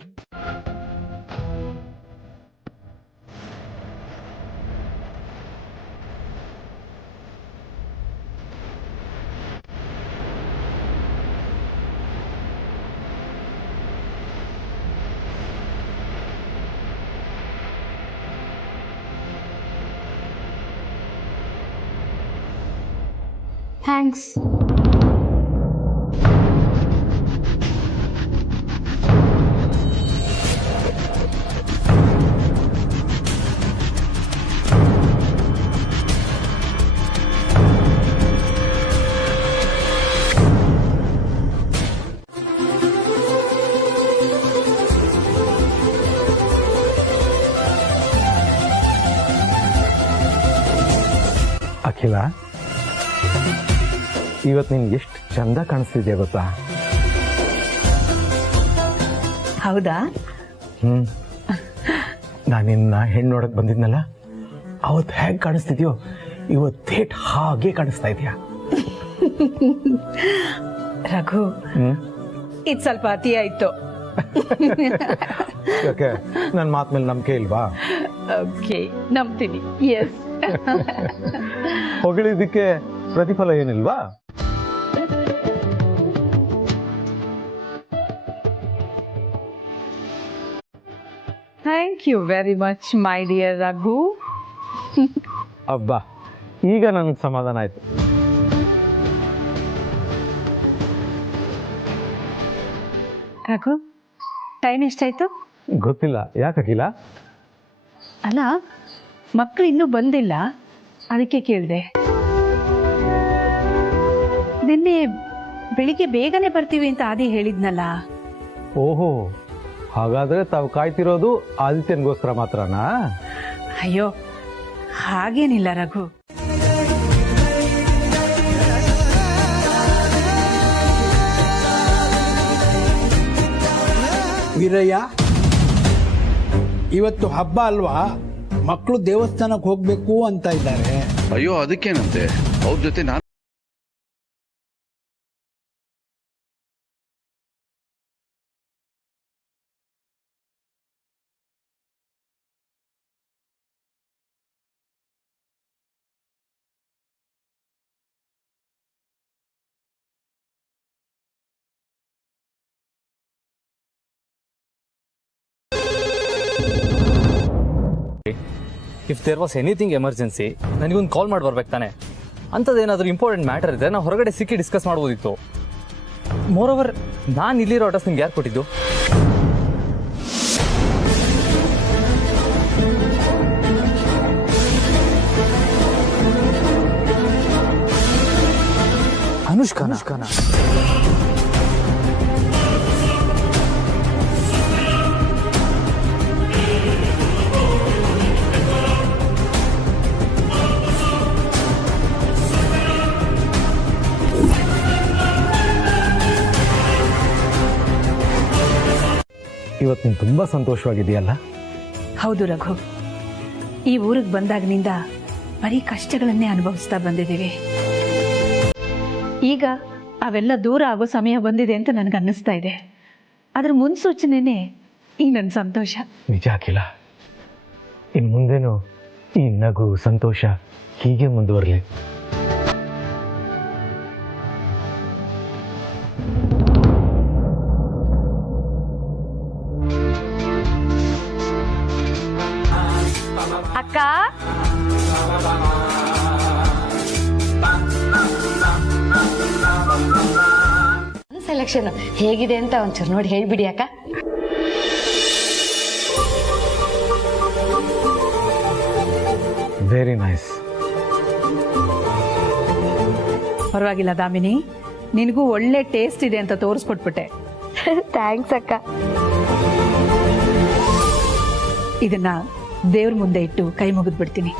ಥ್ಯಾಂಕ್ಸ್. ಅಖಿಲ, ಇವತ್ತು ನೀನು ಎಷ್ಟು ಚಂದ ಕಾಣಿಸ್ತಿದ್ಯಾ ಗೊತ್ತಾ? ಹೌದಾ? ನಾನಿನ್ನ ಹೆಣ್ಣು ನೋಡಕ್ ಬಂದಿದ್ನಲ್ಲ, ಅವತ್ತು ಹೇಗೆ ಕಾಣಿಸ್ತಿದ್ಯೋ ಇವತ್ತು ಥೇಟ್ ಹಾಗೆ ಕಾಣಿಸ್ತಾ ಇದೆಯಾ? ರಘು, ಇದು ಸ್ವಲ್ಪ ಅತಿ ಆಯ್ತು. ಯಾಕೆ, ನನ್ನ ಮಾತು ಮೇಲೆ ನಂಬಿಕೆ ಇಲ್ವಾ? ಓಕೆ, ನಂಬ್ತೀನಿ. ಎಸ್. ಹೊಗಳಿದ್ದಕ್ಕೆ ಪ್ರತಿಫಲ ಏನಿಲ್ವಾ? Thank you very much my dear Raghu. ಅಬ್ಬಾ, ಈಗ ನನಗೆ ಸಮಾಧಾನ ಆಯ್ತು. ರಘು, ಟೈಮ್ ಎಷ್ಟಾಯ್ತು? ಗೊತ್ತಿಲ್ಲ. ಯಾಕಕ್ಕಿಲ್ಲ? ಅಲ್ಲ, ಮಕ್ಕಳು ಇನ್ನೂ ಬಂದಿಲ್ಲ, ಅದಕ್ಕೆ ಕೇಳಿದೆ. ನಿನ್ನೆ ಬೆಳಿಗ್ಗೆ ಬೇಗನೆ ಬರ್ತೀವಿ ಅಂತ ಆದಿ ಹೇಳಿದ್ನಲ್ಲ. ಓಹೋ, ಹಾಗಾದ್ರೆ ತಾವು ಕಾಯ್ತಿರೋದು ಆದಿತ್ಯನ್ಗೋಸ್ಕರ ಮಾತ್ರನಾ? ಅಯ್ಯೋ, ಹಾಗೇನಿಲ್ಲ ರಘು. ವೀರಯ್ಯ, ಇವತ್ತು ಹಬ್ಬ ಅಲ್ವಾ, ಮಕ್ಕಳು ದೇವಸ್ಥಾನಕ್ಕೆ ಹೋಗ್ಬೇಕು ಅಂತ ಇದ್ದಾರೆ. ಅಯ್ಯೋ, ಅದಕ್ಕೇನಂತೆ, ಅವ್ರ ಜೊತೆ ನಾನು if there was anything emergency ನನಗೊಂದು ಕಾಲ್ ಮಾಡಿ ಬರ್ಬೇಕು ತಾನೆ. ಅಂಥದ್ದೇನಾದರೂ ಇಂಪಾರ್ಟೆಂಟ್ ಮ್ಯಾಟರ್ ಇದ್ದರೆ ನಾವು ಹೊರಗಡೆ ಸಿಕ್ಕಿ ಡಿಸ್ಕಸ್ ಮಾಡ್ಬೋದಿತ್ತು. ಮೋರ್ ಓವರ್, ನಾನು ಇಲ್ಲಿರೋ ಅಡ್ರೆಸ್ ನಿಮ್ಗೆ ಯಾರು ಕೊಟ್ಟಿದ್ದು? ಅನುಷ್ಕಾನ. ಇವತ್ತು ನೀನು ತುಂಬ ಸಂತೋಷವಾಗಿದೆಯಲ್ಲ? ಹೌದು ರಘು, ಈ ಊರಿಗೆ ಬಂದಾಗಿನಿಂದ ಬರೀ ಕಷ್ಟಗಳನ್ನೇ ಅನುಭವಿಸ್ತಾ ಬಂದಿದ್ದೀವಿ. ಈಗ ಅವೆಲ್ಲ ದೂರ ಆಗೋ ಸಮಯ ಬಂದಿದೆ ಅಂತ ನನಗೆ ಅನ್ನಿಸ್ತಾ ಇದೆ. ಅದ್ರ ಮುನ್ಸೂಚನೆನೇ ಈ ನನ್ನ ಸಂತೋಷ. ನಿಜ ಅಖಿಲ, ಇನ್ನು ಮುಂದೇನು ಈ ನಗು ಸಂತೋಷ ಹೀಗೆ ಮುಂದುವರಲಿ. ಅಕ್ಕ, ಸೆಲೆಕ್ಷನ್ ಹೇಗಿದೆ ಅಂತ ಒಂಚೂರು ನೋಡಿ ಹೇಳ್ಬಿಡಿ ಅಕ್ಕ. Very nice. ಪರವಾಗಿಲ್ಲ ದಾಮಿನಿ, ನಿನಗೂ ಒಳ್ಳೆ ಟೇಸ್ಟ್ ಇದೆ ಅಂತ ತೋರಿಸ್ಕೊಟ್ಬಿಟ್ಟೆ. ಥ್ಯಾಂಕ್ಸ್ ಅಕ್ಕ. ಇದನ್ನ ದೇವ್ರ ಮುಂದೆ ಇಟ್ಟು ಕೈ ಮುಗಿದ್ಬಿಡ್ತೀನಿ.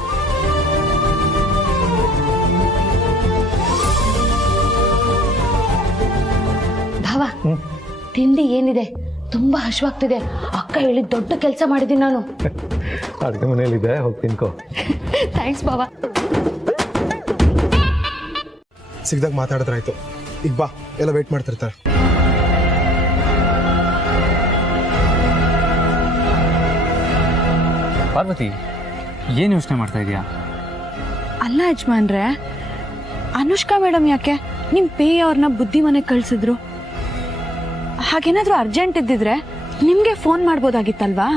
ತಿಂಡಿ ಏನಿದೆ? ತುಂಬಾ ಹಶ್ವಾಗ್ತಿದೆ. ಅಕ್ಕ ಹೇಳಿದ ದೊಡ್ಡ ಕೆಲಸ ಮಾಡಿದ್ದೀನಿ ನಾನು. ಅಡುಗೆ ಮನೆಯಲ್ಲಿದೆ, ಹೋಗಿ ತಿನ್ಕೋ. ಥ್ಯಾಂಕ್ಸ್ ಬಾಬಾ. ಸಿಗ್ದಾಗ ಮಾತಾಡಿದ್ರಾಯ್ತು. ಈಗ ಬಾ, ಎಲ್ಲ ವೇಟ್ ಮಾಡ್ತಿರ್ತಾರೆ. ಪಾರ್ವತಿ, ಏನು ಯೋಚನೆ ಮಾಡ್ತಾ ಇದೀಯಾ? ಅಲ್ಲ ಯಜಮಾನ್ರೆ, ಅನುಷ್ಕಾ ಮೇಡಮ್ ಯಾಕೆ ನಿಮ್ ಪೇ ಅವ್ರನ್ನ ಬುದ್ಧಿ ಮನೆಗೆ ಕಳ್ಸಿದ್ರು? ಹಾಗೇನಾದ್ರೂ ಅರ್ಜೆಂಟ್ ಇದ್ದಿದ್ರೆ ನಿಮ್ಗೆ ಫೋನ್ ಮಾಡ್ಬೋದಾಗಿತ್ತಲ್ವಾ?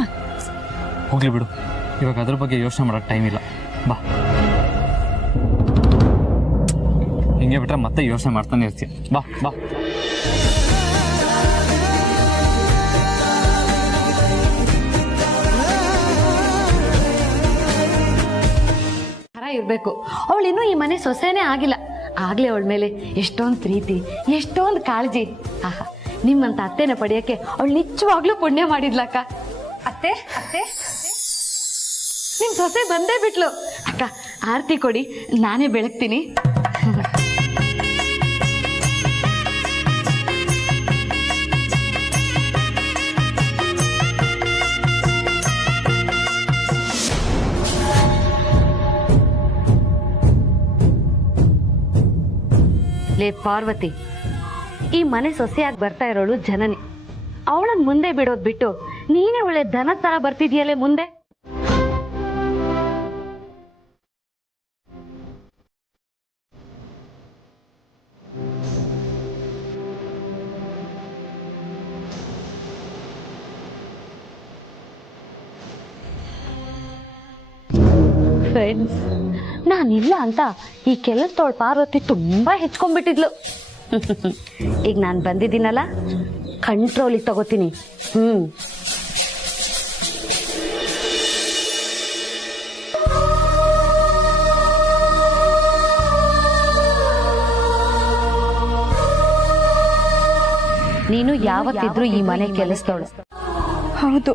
ಹೋಗ್ಲಿ ಬಿಡು, ಇವಾಗ ಅದ್ರ ಬಗ್ಗೆ ಯೋಚನೆ ಮಾಡೋಕೆ ಟೈಮ್ ಇಲ್ಲ. ಬಾ, ಹಿಂಗೆ ಬಿಟ್ರೆ ಮತ್ತೆ ಯೋಚನೆ ಮಾಡ್ತಾನೆ ಇರ್ತೀಯ. ಬಾ ಬಾ. ಇರ್ಬೇಕು. ಅವಳು ಇನ್ನೂ ಈ ಮನೆ ಸೊಸೆನೇ ಆಗಿಲ್ಲ, ಆಗ್ಲೇ ಅವಳ ಮೇಲೆ ಎಷ್ಟೊಂದು ಪ್ರೀತಿ, ಎಷ್ಟೊಂದು ಕಾಳಜಿ. ಆಹಾ, ನಿಮ್ಮಂತ ಅತ್ತೆನ ಪಡೆಯಕ್ಕೆ ಅವಳು ನಿಜವಾಗ್ಲೂ ಪುಣ್ಯ ಮಾಡಿದ್ಲಕ್ಕ. ಅತ್ತೆ ಅತ್ತೆ ನಿಮ್ ಸೊಸೆ ಬಂದೇ ಬಿಟ್ಲು. ಅಕ್ಕ, ಆರತಿ ಕೊಡಿ, ನಾನೇ ಬೆಳಗ್ತೀನಿ. ಲೇ ಪಾರ್ವತಿ, ಈ ಮನೆ ಸೊಸೆಯಾಗಿ ಬರ್ತಾ ಇರೋಳು ಜನನಿ. ಅವಳನ್ನ ಮುಂದೆ ಬಿಡೋದ್ ಬಿಟ್ಟು ನೀನೇ ಒಳ್ಳೆ ದನ ತರ ಬರ್ತಿದ್ಯಲ್ಲೇ ಮುಂದೆ. ಫ್ರೆಂಡ್ಸ್, ನಾನಿಲ್ಲ ಅಂತ ಈ ಕೆಲಸದವಳು ಪಾರ್ವತಿ ತುಂಬಾ ಹೆಚ್ಕೊಂಡ್ಬಿಟ್ಟಿದ್ಲು. ಈಗ ನಾನು ಬಂದಿದ್ದೀನಲ್ಲ, ಕಂಟ್ರೋಲಿಗೆ ತಗೋತೀನಿ. ನೀನು ಯಾವತ್ತಿದ್ರು ಈ ಮನೆ ಕೆಲಸದವಳು. ಹೌದು,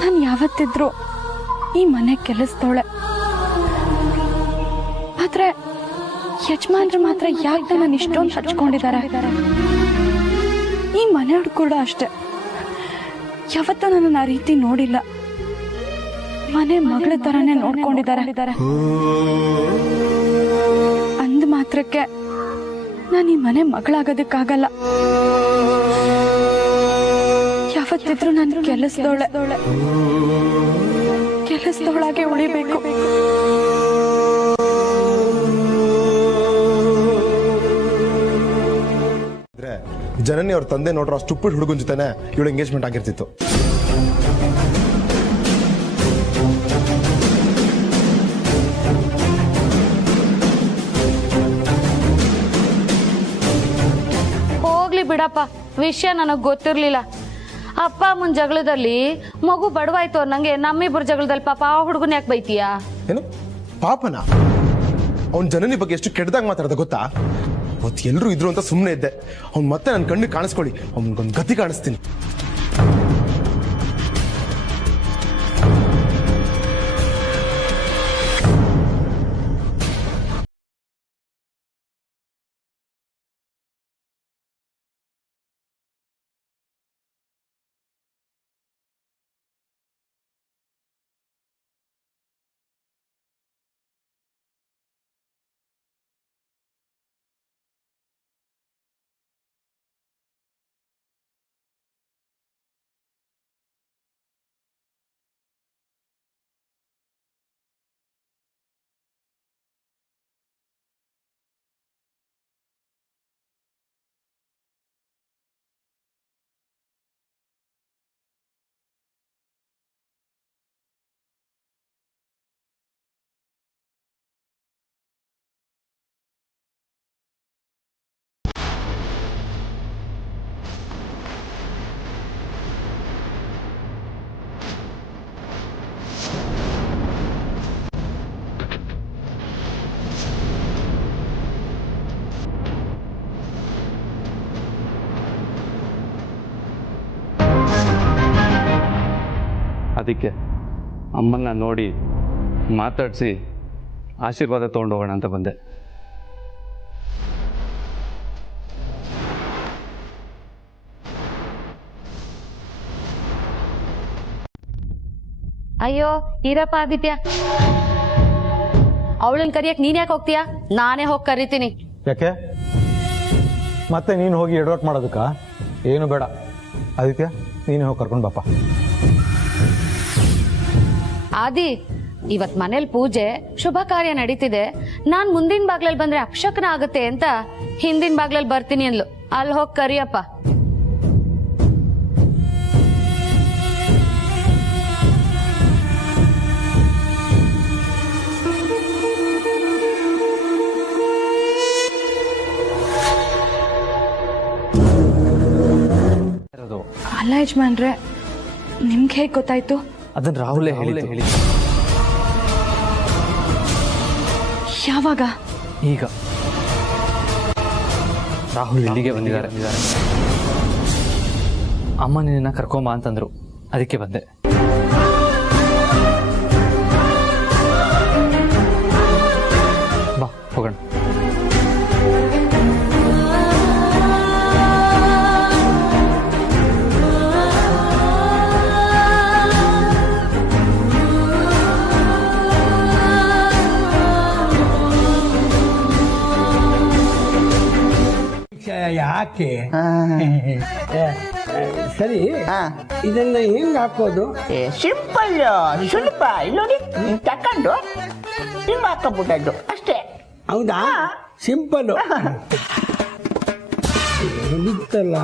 ನಾನು ಯಾವತ್ತಿದ್ರು ಈ ಮನೆ ಕೆಲಸದವಳೆ. ಆದ್ರೆ ಯಜಮಾನ್ರು ಮಾತ್ರ ಯಾಕೆ ನಾನು ಇಷ್ಟೊಂದು ಹಚ್ಕೊಂಡಿದ್ದಾರೆ? ಈ ಮನೆಯವ್ರು ಕೂಡ ಅಷ್ಟೆ, ಯಾವತ್ತೂ ನನ್ನ ಆ ರೀತಿ ನೋಡಿಲ್ಲ. ಮನೆ ಮಗಳ ತರಾನೇ ನೋಡ್ಕೊಂಡಿದ್ದಾರೆ. ಅಂದ ಮಾತ್ರಕ್ಕೆ ನಾನು ಈ ಮನೆ ಮಗಳಾಗೋದಕ್ಕಾಗಲ್ಲ. ಯಾವತ್ತಿದ್ರು ನಾನು ಕೆಲಸದೊಳಗೆ ಉಳಿಬೇಕು. ಜನನಿ ಅವ್ರ ತಂದೆ ನೋಡ್ರೋ ಸ್ಟುಪಿಡ್ ಹುಡುಗನ ಜೊತೆನೆ ಇವಳು ಎಂಗೇಜ್ಮೆಂಟ್ ಆಗಿರ್ತಿತ್ತು. ಹೋಗ್ಲಿ ಬಿಡಪ್ಪ, ವಿಷಯ ನನಗ್ ಗೊತ್ತಿರ್ಲಿಲ್ಲ. ಅಪ್ಪ ಅಮ್ಮನ ಜಗಳದಲ್ಲಿ ಮಗು ಬಡವಾಯ್ತು ಅನ್ನಂಗೆ ನಮ್ಮಿಬ್ಬರ ಜಗಳದಲ್ಲಿ ಪಾಪ ಆ ಹುಡುಗನ ಯಾಕೆ ಬೈತೀಯಾ? ಏನು ಪಾಪನ? ಅವ್ನ ಜನನಿ ಬಗ್ಗೆ ಎಷ್ಟು ಕೆಟ್ಟದಾಗ ಮಾತಾಡ್ದ ಗೊತ್ತಾ? ಅವತ್ತು ಎಲ್ಲರೂ ಇದ್ರು ಅಂತ ಸುಮ್ಮನೆ ಇದ್ದೆ. ಅವ್ನು ಮತ್ತೆ ನನ್ನ ಕಣ್ಣಿಗೆ ಕಾಣಿಸ್ಕೊಳ್ಳಿ, ಅವ್ನಿಗೊಂದು ಗತಿ ಕಾಣಿಸ್ತೀನಿ. ಅದಕ್ಕೆ ಅಮ್ಮನ್ನ ನೋಡಿ ಮಾತಾಡಿಸಿ ಆಶೀರ್ವಾದ ತೊಗೊಂಡೋಗೋಣ ಅಂತ ಬಂದೆ. ಅಯ್ಯೋ ಇರಪ್ಪ ಆದಿತ್ಯ, ಅವಳನ್ನ ಕರಿಯಕ್ ನೀನ್ ಯಾಕೆ ಹೋಗ್ತೀಯಾ? ನಾನೇ ಹೋಗಿ ಕರಿತೀನಿ. ಯಾಕೆ ಮತ್ತೆ ನೀನು ಹೋಗಿ ಎಡವಟ್ ಮಾಡೋದಕ್ಕ? ಏನು ಬೇಡ ಆದಿತ್ಯ, ನೀನೇ ಹೋಗಿ ಕರ್ಕೊಂಡು ಬಾಪ. ಆದಿ, ಇವತ್ ಮನೇಲಿ ಪೂಜೆ ಶುಭ ಕಾರ್ಯ ನಡೀತಿದೆ. ನಾನ್ ಮುಂದಿನ ಬಾಗ್ಲಲ್ಲಿ ಬಂದ್ರೆ ಅಪಶಕನ ಆಗುತ್ತೆ ಅಂತ ಹಿಂದಿನ ಬಾಗ್ಲಲ್ಲಿ ಬರ್ತೀನಿ ಅಂದ್ಲು. ಅಲ್ಲಿ ಹೋಗಿ ಕರಿಯಪ್ಪ. ಅಲ್ಲ ಯಜಮಾನ್ರೆ, ನಿಮ್ಗೆ ಹೇಗೆ ಗೊತ್ತಾಯ್ತು? ಅದನ್ನ ರಾಹುಲೇ ಹೇಳಿ. ಯಾವಾಗ? ಈಗ ರಾಹುಲ್ ಇಲ್ಲಿಗೆ ಬಂದಿದ್ದಾರೆ. ಅಮ್ಮ ನಿನ್ನ ಕರ್ಕೊಂಬ ಅಂತಂದ್ರು, ಅದಕ್ಕೆ ಬಂದೆ. ಬಾ ಹೋಗೋಣ. ಯಾಕೆ ಸರಿ, ಇದನ್ನ ಹೆಂಗ್ ಹಾಕೋದು? ಸಿಂಪಲ್, ಸುಲಭ. ನೋಡಿ ತಕೊಂಡು ಹಿಂಗ್ ಹಾಕಬಿಟ್ಟದ್ದು ಅಷ್ಟೇ. ಹೌದಾ? ಸಿಂಪಲ್ ಬಿತ್ತಲ್ಲ,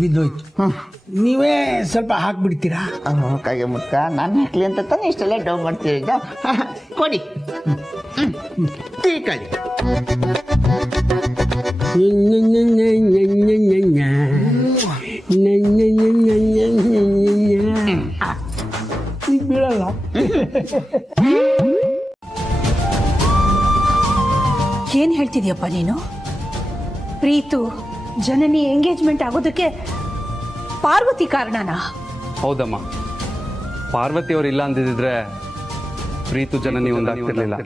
ಬಿದ್ದೋಯ್ತು. ನೀವೇ ಸ್ವಲ್ಪ ಹಾಕ್ಬಿಡ್ತೀರಾ? ಕೈಗೆ ಮುಟ್ಕ ನಾನು ಹಾಕ್ಲಿ ಅಂತ ತಾನೆ ಇಷ್ಟೆಲ್ಲ ಡೌ ಮಾಡ್ತೀರ. ಕೊಡಿ ಟೀಕಳಿ. ಬೀಳಲ್ಲ. ಏನ್ ಹೇಳ್ತಿದ್ಯಪ್ಪ ನೀನು? ಪ್ರೀತು ಜನನಿ ಎಂಗೇಜ್ಮೆಂಟ್ ಆಗೋದಕ್ಕೆ ಪಾರ್ವತಿ ಕಾರಣನಾ? ಹೌದಮ್ಮ, ಪಾರ್ವತಿ ಅವ್ರು ಇಲ್ಲ ಅಂದಿದ್ರೆ ಪ್ರೀತು ಜನನಿ ಒಂದಾಗ್ತಿರ್ಲಿಲ್ಲ.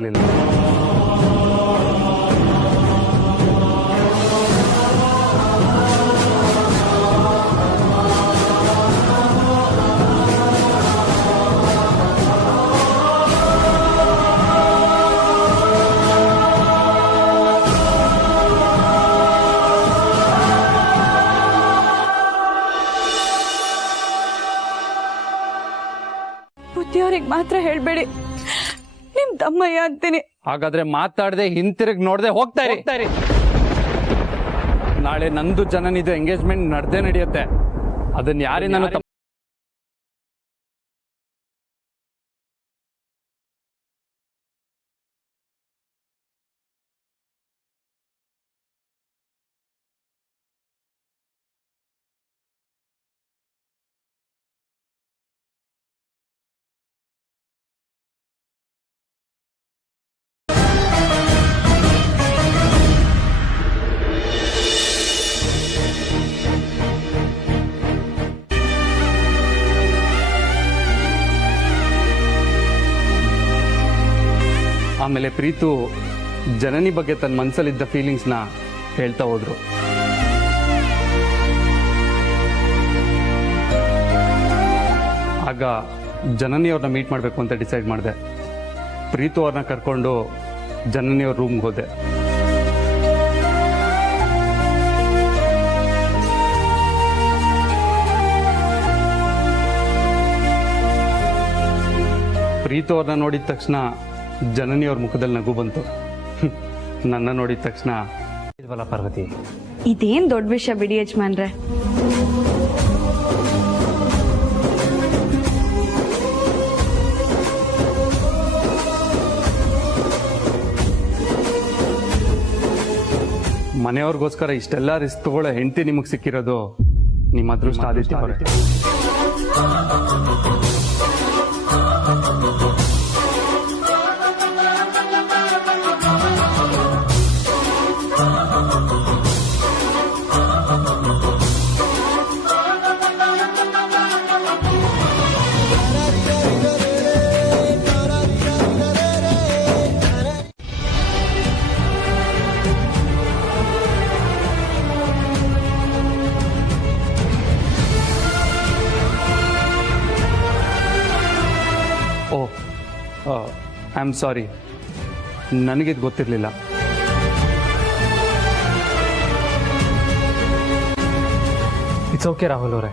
ಬುದ್ಧಿಯವ್ರಿಗೆ ಮಾತ್ರ ಹೇಳ್ಬೇಡಿ, ನಿಮ್ ತಮ್ಮಯ್ಯ ಅಂತೀನಿ. ಹಾಗಾದ್ರೆ ಮಾತಾಡದೆ ಹಿಂತಿರುಗಿ ನೋಡದೆ ಹೋಗ್ತಾ ಇರಿ. ನಾಳೆ ನಂದು ಜನನಿದು ಎಂಗೇಜ್ಮೆಂಟ್ ನಡೆಯುತ್ತೆ. ಅದನ್ನ ಯಾರಿಂದ ಆಮೇಲೆ ಪ್ರೀತು ಜನನಿ ಬಗ್ಗೆ ತನ್ನ ಮನಸ್ಸಲ್ಲಿದ್ದ ಫೀಲಿಂಗ್ಸ್ನ ಹೇಳ್ತಾ ಹೋದ್ರು. ಆಗ ಜನನಿಯವ್ರನ್ನ ಮೀಟ್ ಮಾಡಬೇಕು ಅಂತ ಡಿಸೈಡ್ ಮಾಡಿದೆ. ಪ್ರೀತು ಅವ್ರನ್ನ ಕರ್ಕೊಂಡು ಜನನಿಯವ್ರ ರೂಮ್ಗೆ ಹೋದೆ. ಪ್ರೀತು ಅವ್ರನ್ನ ನೋಡಿದ ತಕ್ಷಣ ಜನನಿಯವ್ರ ಮುಖದಲ್ಲಿ ನಗು ಬಂತು. ನನ್ನ ನೋಡಿದ ತಕ್ಷಣ ಇಲ್ವಲ್ಲ ಪಾರ್ವತಿ, ಇದೇನ್ ದೊಡ್ಡ ವಿಷಯ ಬಿಡಿ ಯಜಮಾನ್ರೆ. ಮನೆಯವ್ರಿಗೋಸ್ಕರ ಇಷ್ಟೆಲ್ಲ ರಿಸ್ಕ್ ತಗೊಳ್ಳೋ ಹೆಂಡತಿ ನಿಮಗೆ ಸಿಕ್ಕಿರೋದು ನಿಮ್ಮ ಅದೃಷ್ಟ ಆದಿತ್ಯ ಅವರೇ. ಐ ಆಮ್ ಸಾರಿ, ನನಗಿದು ಗೊತ್ತಿರಲಿಲ್ಲ. ಇಟ್ಸ್ ಓಕೆ ರಾಹುಲ್ ಅವರೇ.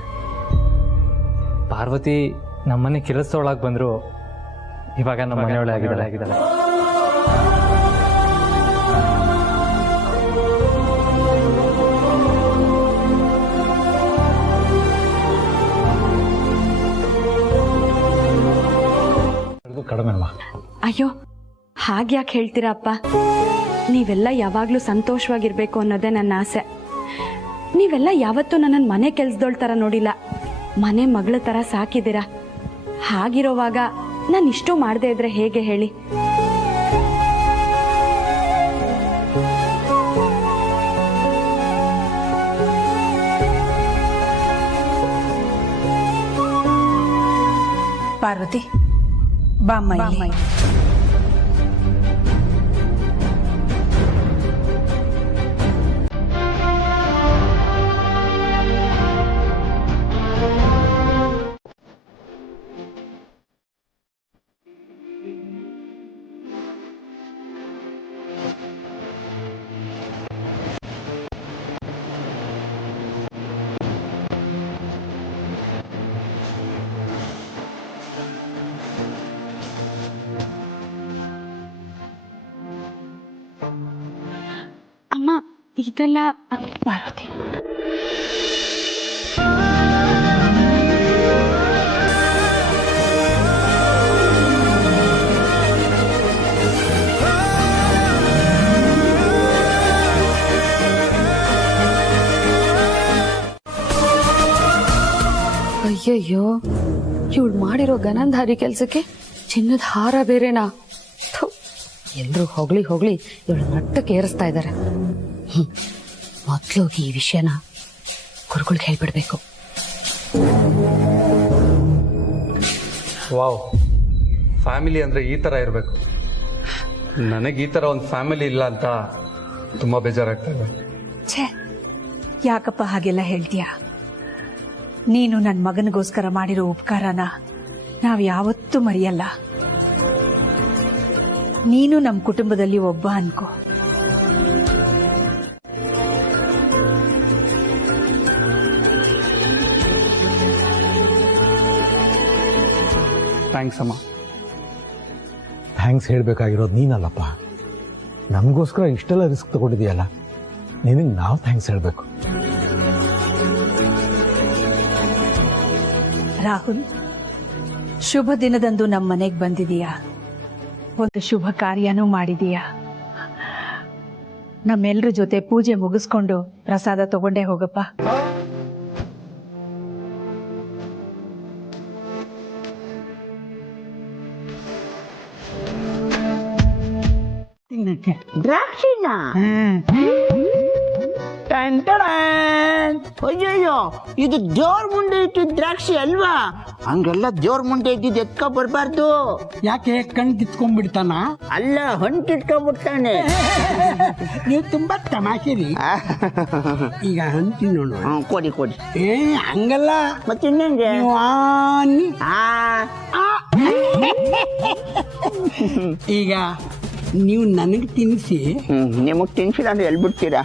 ಪಾರ್ವತಿ ನಮ್ಮನೆ ಕೆಲಸದೊಳಗೆ ಬಂದರು, ಇವಾಗ ನಮ್ಮ ಮನೆಯೊಳಗೆ ಆಗಿದ್ದಾಳೆ. ಕಡಿಮೆ ಅಮ್ಮ. ಅಯ್ಯೋ ಹಾಗ್ಯಾಕೆ ಹೇಳ್ತೀರಾ ಅಪ್ಪ? ನೀವೆಲ್ಲ ಯಾವಾಗಲೂ ಸಂತೋಷವಾಗಿರ್ಬೇಕು ಅನ್ನೋದೇ ನನ್ನ ಆಸೆ. ನೀವೆಲ್ಲ ಯಾವತ್ತೂ ನನ್ನನ್ನು ಮನೆ ಕೆಲ್ಸದೋಳ್ ಥರ ನೋಡಿಲ್ಲ, ಮನೆ ಮಗಳ ಥರ ಸಾಕಿದ್ದೀರಾ. ಹಾಗಿರೋವಾಗ ನಾನು ಇಷ್ಟು ಮಾಡದೇ ಇದ್ರೆ ಹೇಗೆ ಹೇಳಿ? ಪಾರ್ವತಿ ಬಾಮ್ಮ ಇಲ್ಲಿ. ಅಮ್ಮ ಇದೆಲ್ಲ ಪಾರ್ವತಿ. ಅಯ್ಯಯ್ಯೋ, ಇವಳು ಮಾಡಿರೋ ಗನಂಧಾರಿ ಕೆಲ್ಸಕ್ಕೆ ಚಿನ್ನದ ಹಾರ ಬೇರೆನಾ? ಎಲ್ರೂ ಹೊಗಳಿ ಹೊಗಳಿ ಇವಳು ನಟ್ಟಕ್ಕೆ ಏರಿಸ್ತಾ ಇದ್ದಾರೆ. ಮೊದ್ಲೋಗಿ ಈ ವಿಷಯನ ಗುರುಗಳಿಗೆ ಹೇಳ್ಬಿಡ್ಬೇಕು. ವಾವ್, ಫ್ಯಾಮಿಲಿ ಅಂದರೆ ಈ ಥರ ಇರಬೇಕು. ನನಗೆ ಈ ಥರ ಒಂದು ಫ್ಯಾಮಿಲಿ ಇಲ್ಲ ಅಂತ ತುಂಬ ಬೇಜಾರಾಗ್ತಾ ಇದೆ. ಛೇ, ಯಾಕಪ್ಪ ಹಾಗೆಲ್ಲ ಹೇಳ್ತೀಯಾ? ನೀನು ನನ್ನ ಮಗನಿಗೋಸ್ಕರ ಮಾಡಿರೋ ಉಪಕಾರನ ನಾವು ಯಾವತ್ತೂ ಮರೆಯಲ್ಲ. ನೀನು ನಮ್ಮ ಕುಟುಂಬದಲ್ಲಿ ಒಬ್ಬ ಅನ್ಕೋ. ಥ್ಯಾಂಕ್ಸ್ ಅಮ್ಮ. ಥ್ಯಾಂಕ್ಸ್ ಹೇಳಬೇಕಾಗಿರೋದು ನೀನಲ್ಲಪ್ಪ. ನಮಗೋಸ್ಕರ ಇಷ್ಟೆಲ್ಲ ರಿಸ್ಕ್ ತಗೊಂಡಿದೆಯಲ್ಲ, ನಿನಗೆ ನಾವು ಥ್ಯಾಂಕ್ಸ್ ಹೇಳಬೇಕು. ರಾಹುಲ್, ಶುಭ ದಿನದಂದು ನಮ್ಮ ಮನೆಗೆ ಬಂದಿದೀಯಾ, ಒಂದು ಶುಭ ಕಾರ್ಯನೂ ಮಾಡಿದೀಯಾ. ನಮ್ಮೆಲ್ಲರ ಜೊತೆ ಪೂಜೆ ಮುಗಿಸ್ಕೊಂಡು ಪ್ರಸಾದ ತಗೊಂಡೇ ಹೋಗಪ್ಪ. ದ್ರಾಕ್ಷಿನ ಅಯ್ಯಯ್ಯೋ, ಇದು ದೇವ್ರ ಮುಂದೆ ಇಟ್ಟಿದ್ದ ದ್ರಾಕ್ಷಿ ಅಲ್ವಾ? ಹಂಗೆಲ್ಲ ದೇವ್ರ ಮುಂದೆ ಇದ್ದಿದ್ದು ಎತ್ಕೊ ಬರ್ಬಾರ್ದು. ಯಾಕೆ ಕಣ್ ಕಿತ್ಕೊಂಡ್ಬಿಡ್ತಾನ? ಅಲ್ಲ, ಹಣ್ಣು ಕಿತ್ಕೊಂಡ್ಬಿಡ್ತಾನೆ. ನೀವು ತುಂಬಾ ತಮಾಷೆರಿ. ಈಗ ಹಣ್ಣು ತಿನ್ನೋಣ. ಕೊಡಿ ಕೊಡಿ. ಹಂಗಲ್ಲ, ಮತ್ತೆ ಇನ್ನೇಂಗೆ? ಈಗ ನೀವು ನನಗೆ ತಿನ್ನಿಸಿ. ನಿಮಗ್ ತಿನ್ಸಿಲ್ಲ ಅಂದ್ರೆ ಎಲ್ಲಿ ಬಿಡ್ತೀರಾ?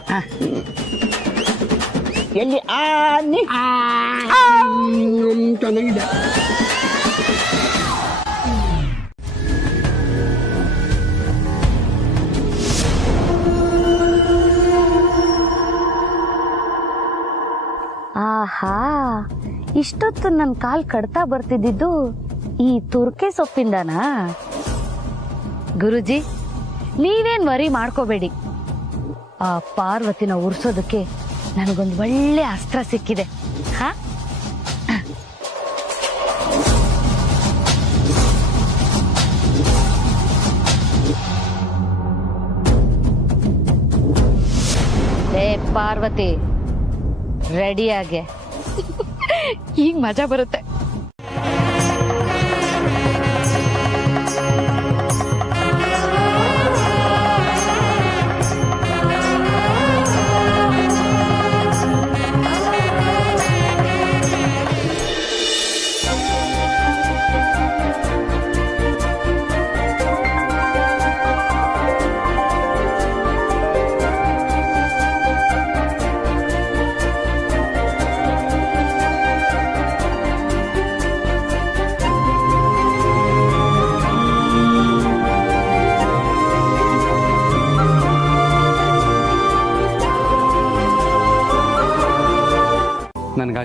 ಎಲ್ಲಿ ಚೆನ್ನಾಗಿದೆ. ಆಹಾ, ಇಷ್ಟೊತ್ತು ನನ್ನ ಕಾಲ್ ಕಡ್ತಾ ಬರ್ತಿದ್ದು ಈ ತುರ್ಕೆ ಸೊಪ್ಪಿಂದನಾ? ಗುರುಜಿ, ನೀವೇನ್ ವರಿ ಮಾಡ್ಕೋಬೇಡಿ. ಆ ಪಾರ್ವತಿನ ಉರ್ಸೋದಕ್ಕೆ ನನಗೊಂದು ಒಳ್ಳೆ ಅಸ್ತ್ರ ಸಿಕ್ಕಿದೆ. ಹಾ, ಪಾರ್ವತಿ ರೆಡಿಯಾಗೆ. ಈಗ ಮಜಾ ಬರುತ್ತೆ.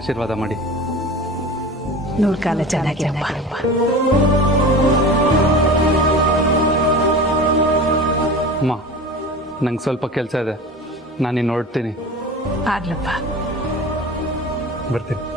ಆಶೀರ್ವಾದ ಮಾಡಿ. ನೂರು ಕಾಲ ಚೆನ್ನಾಗಿರಪ್ಪ. ಅಮ್ಮ, ನಂಗೆ ಸ್ವಲ್ಪ ಕೆಲಸ ಇದೆ, ನಾನು ನೋಡ್ತೀನಿ. ಆಗ್ಲಪ್ಪ. ಬರ್ತೀನಿ.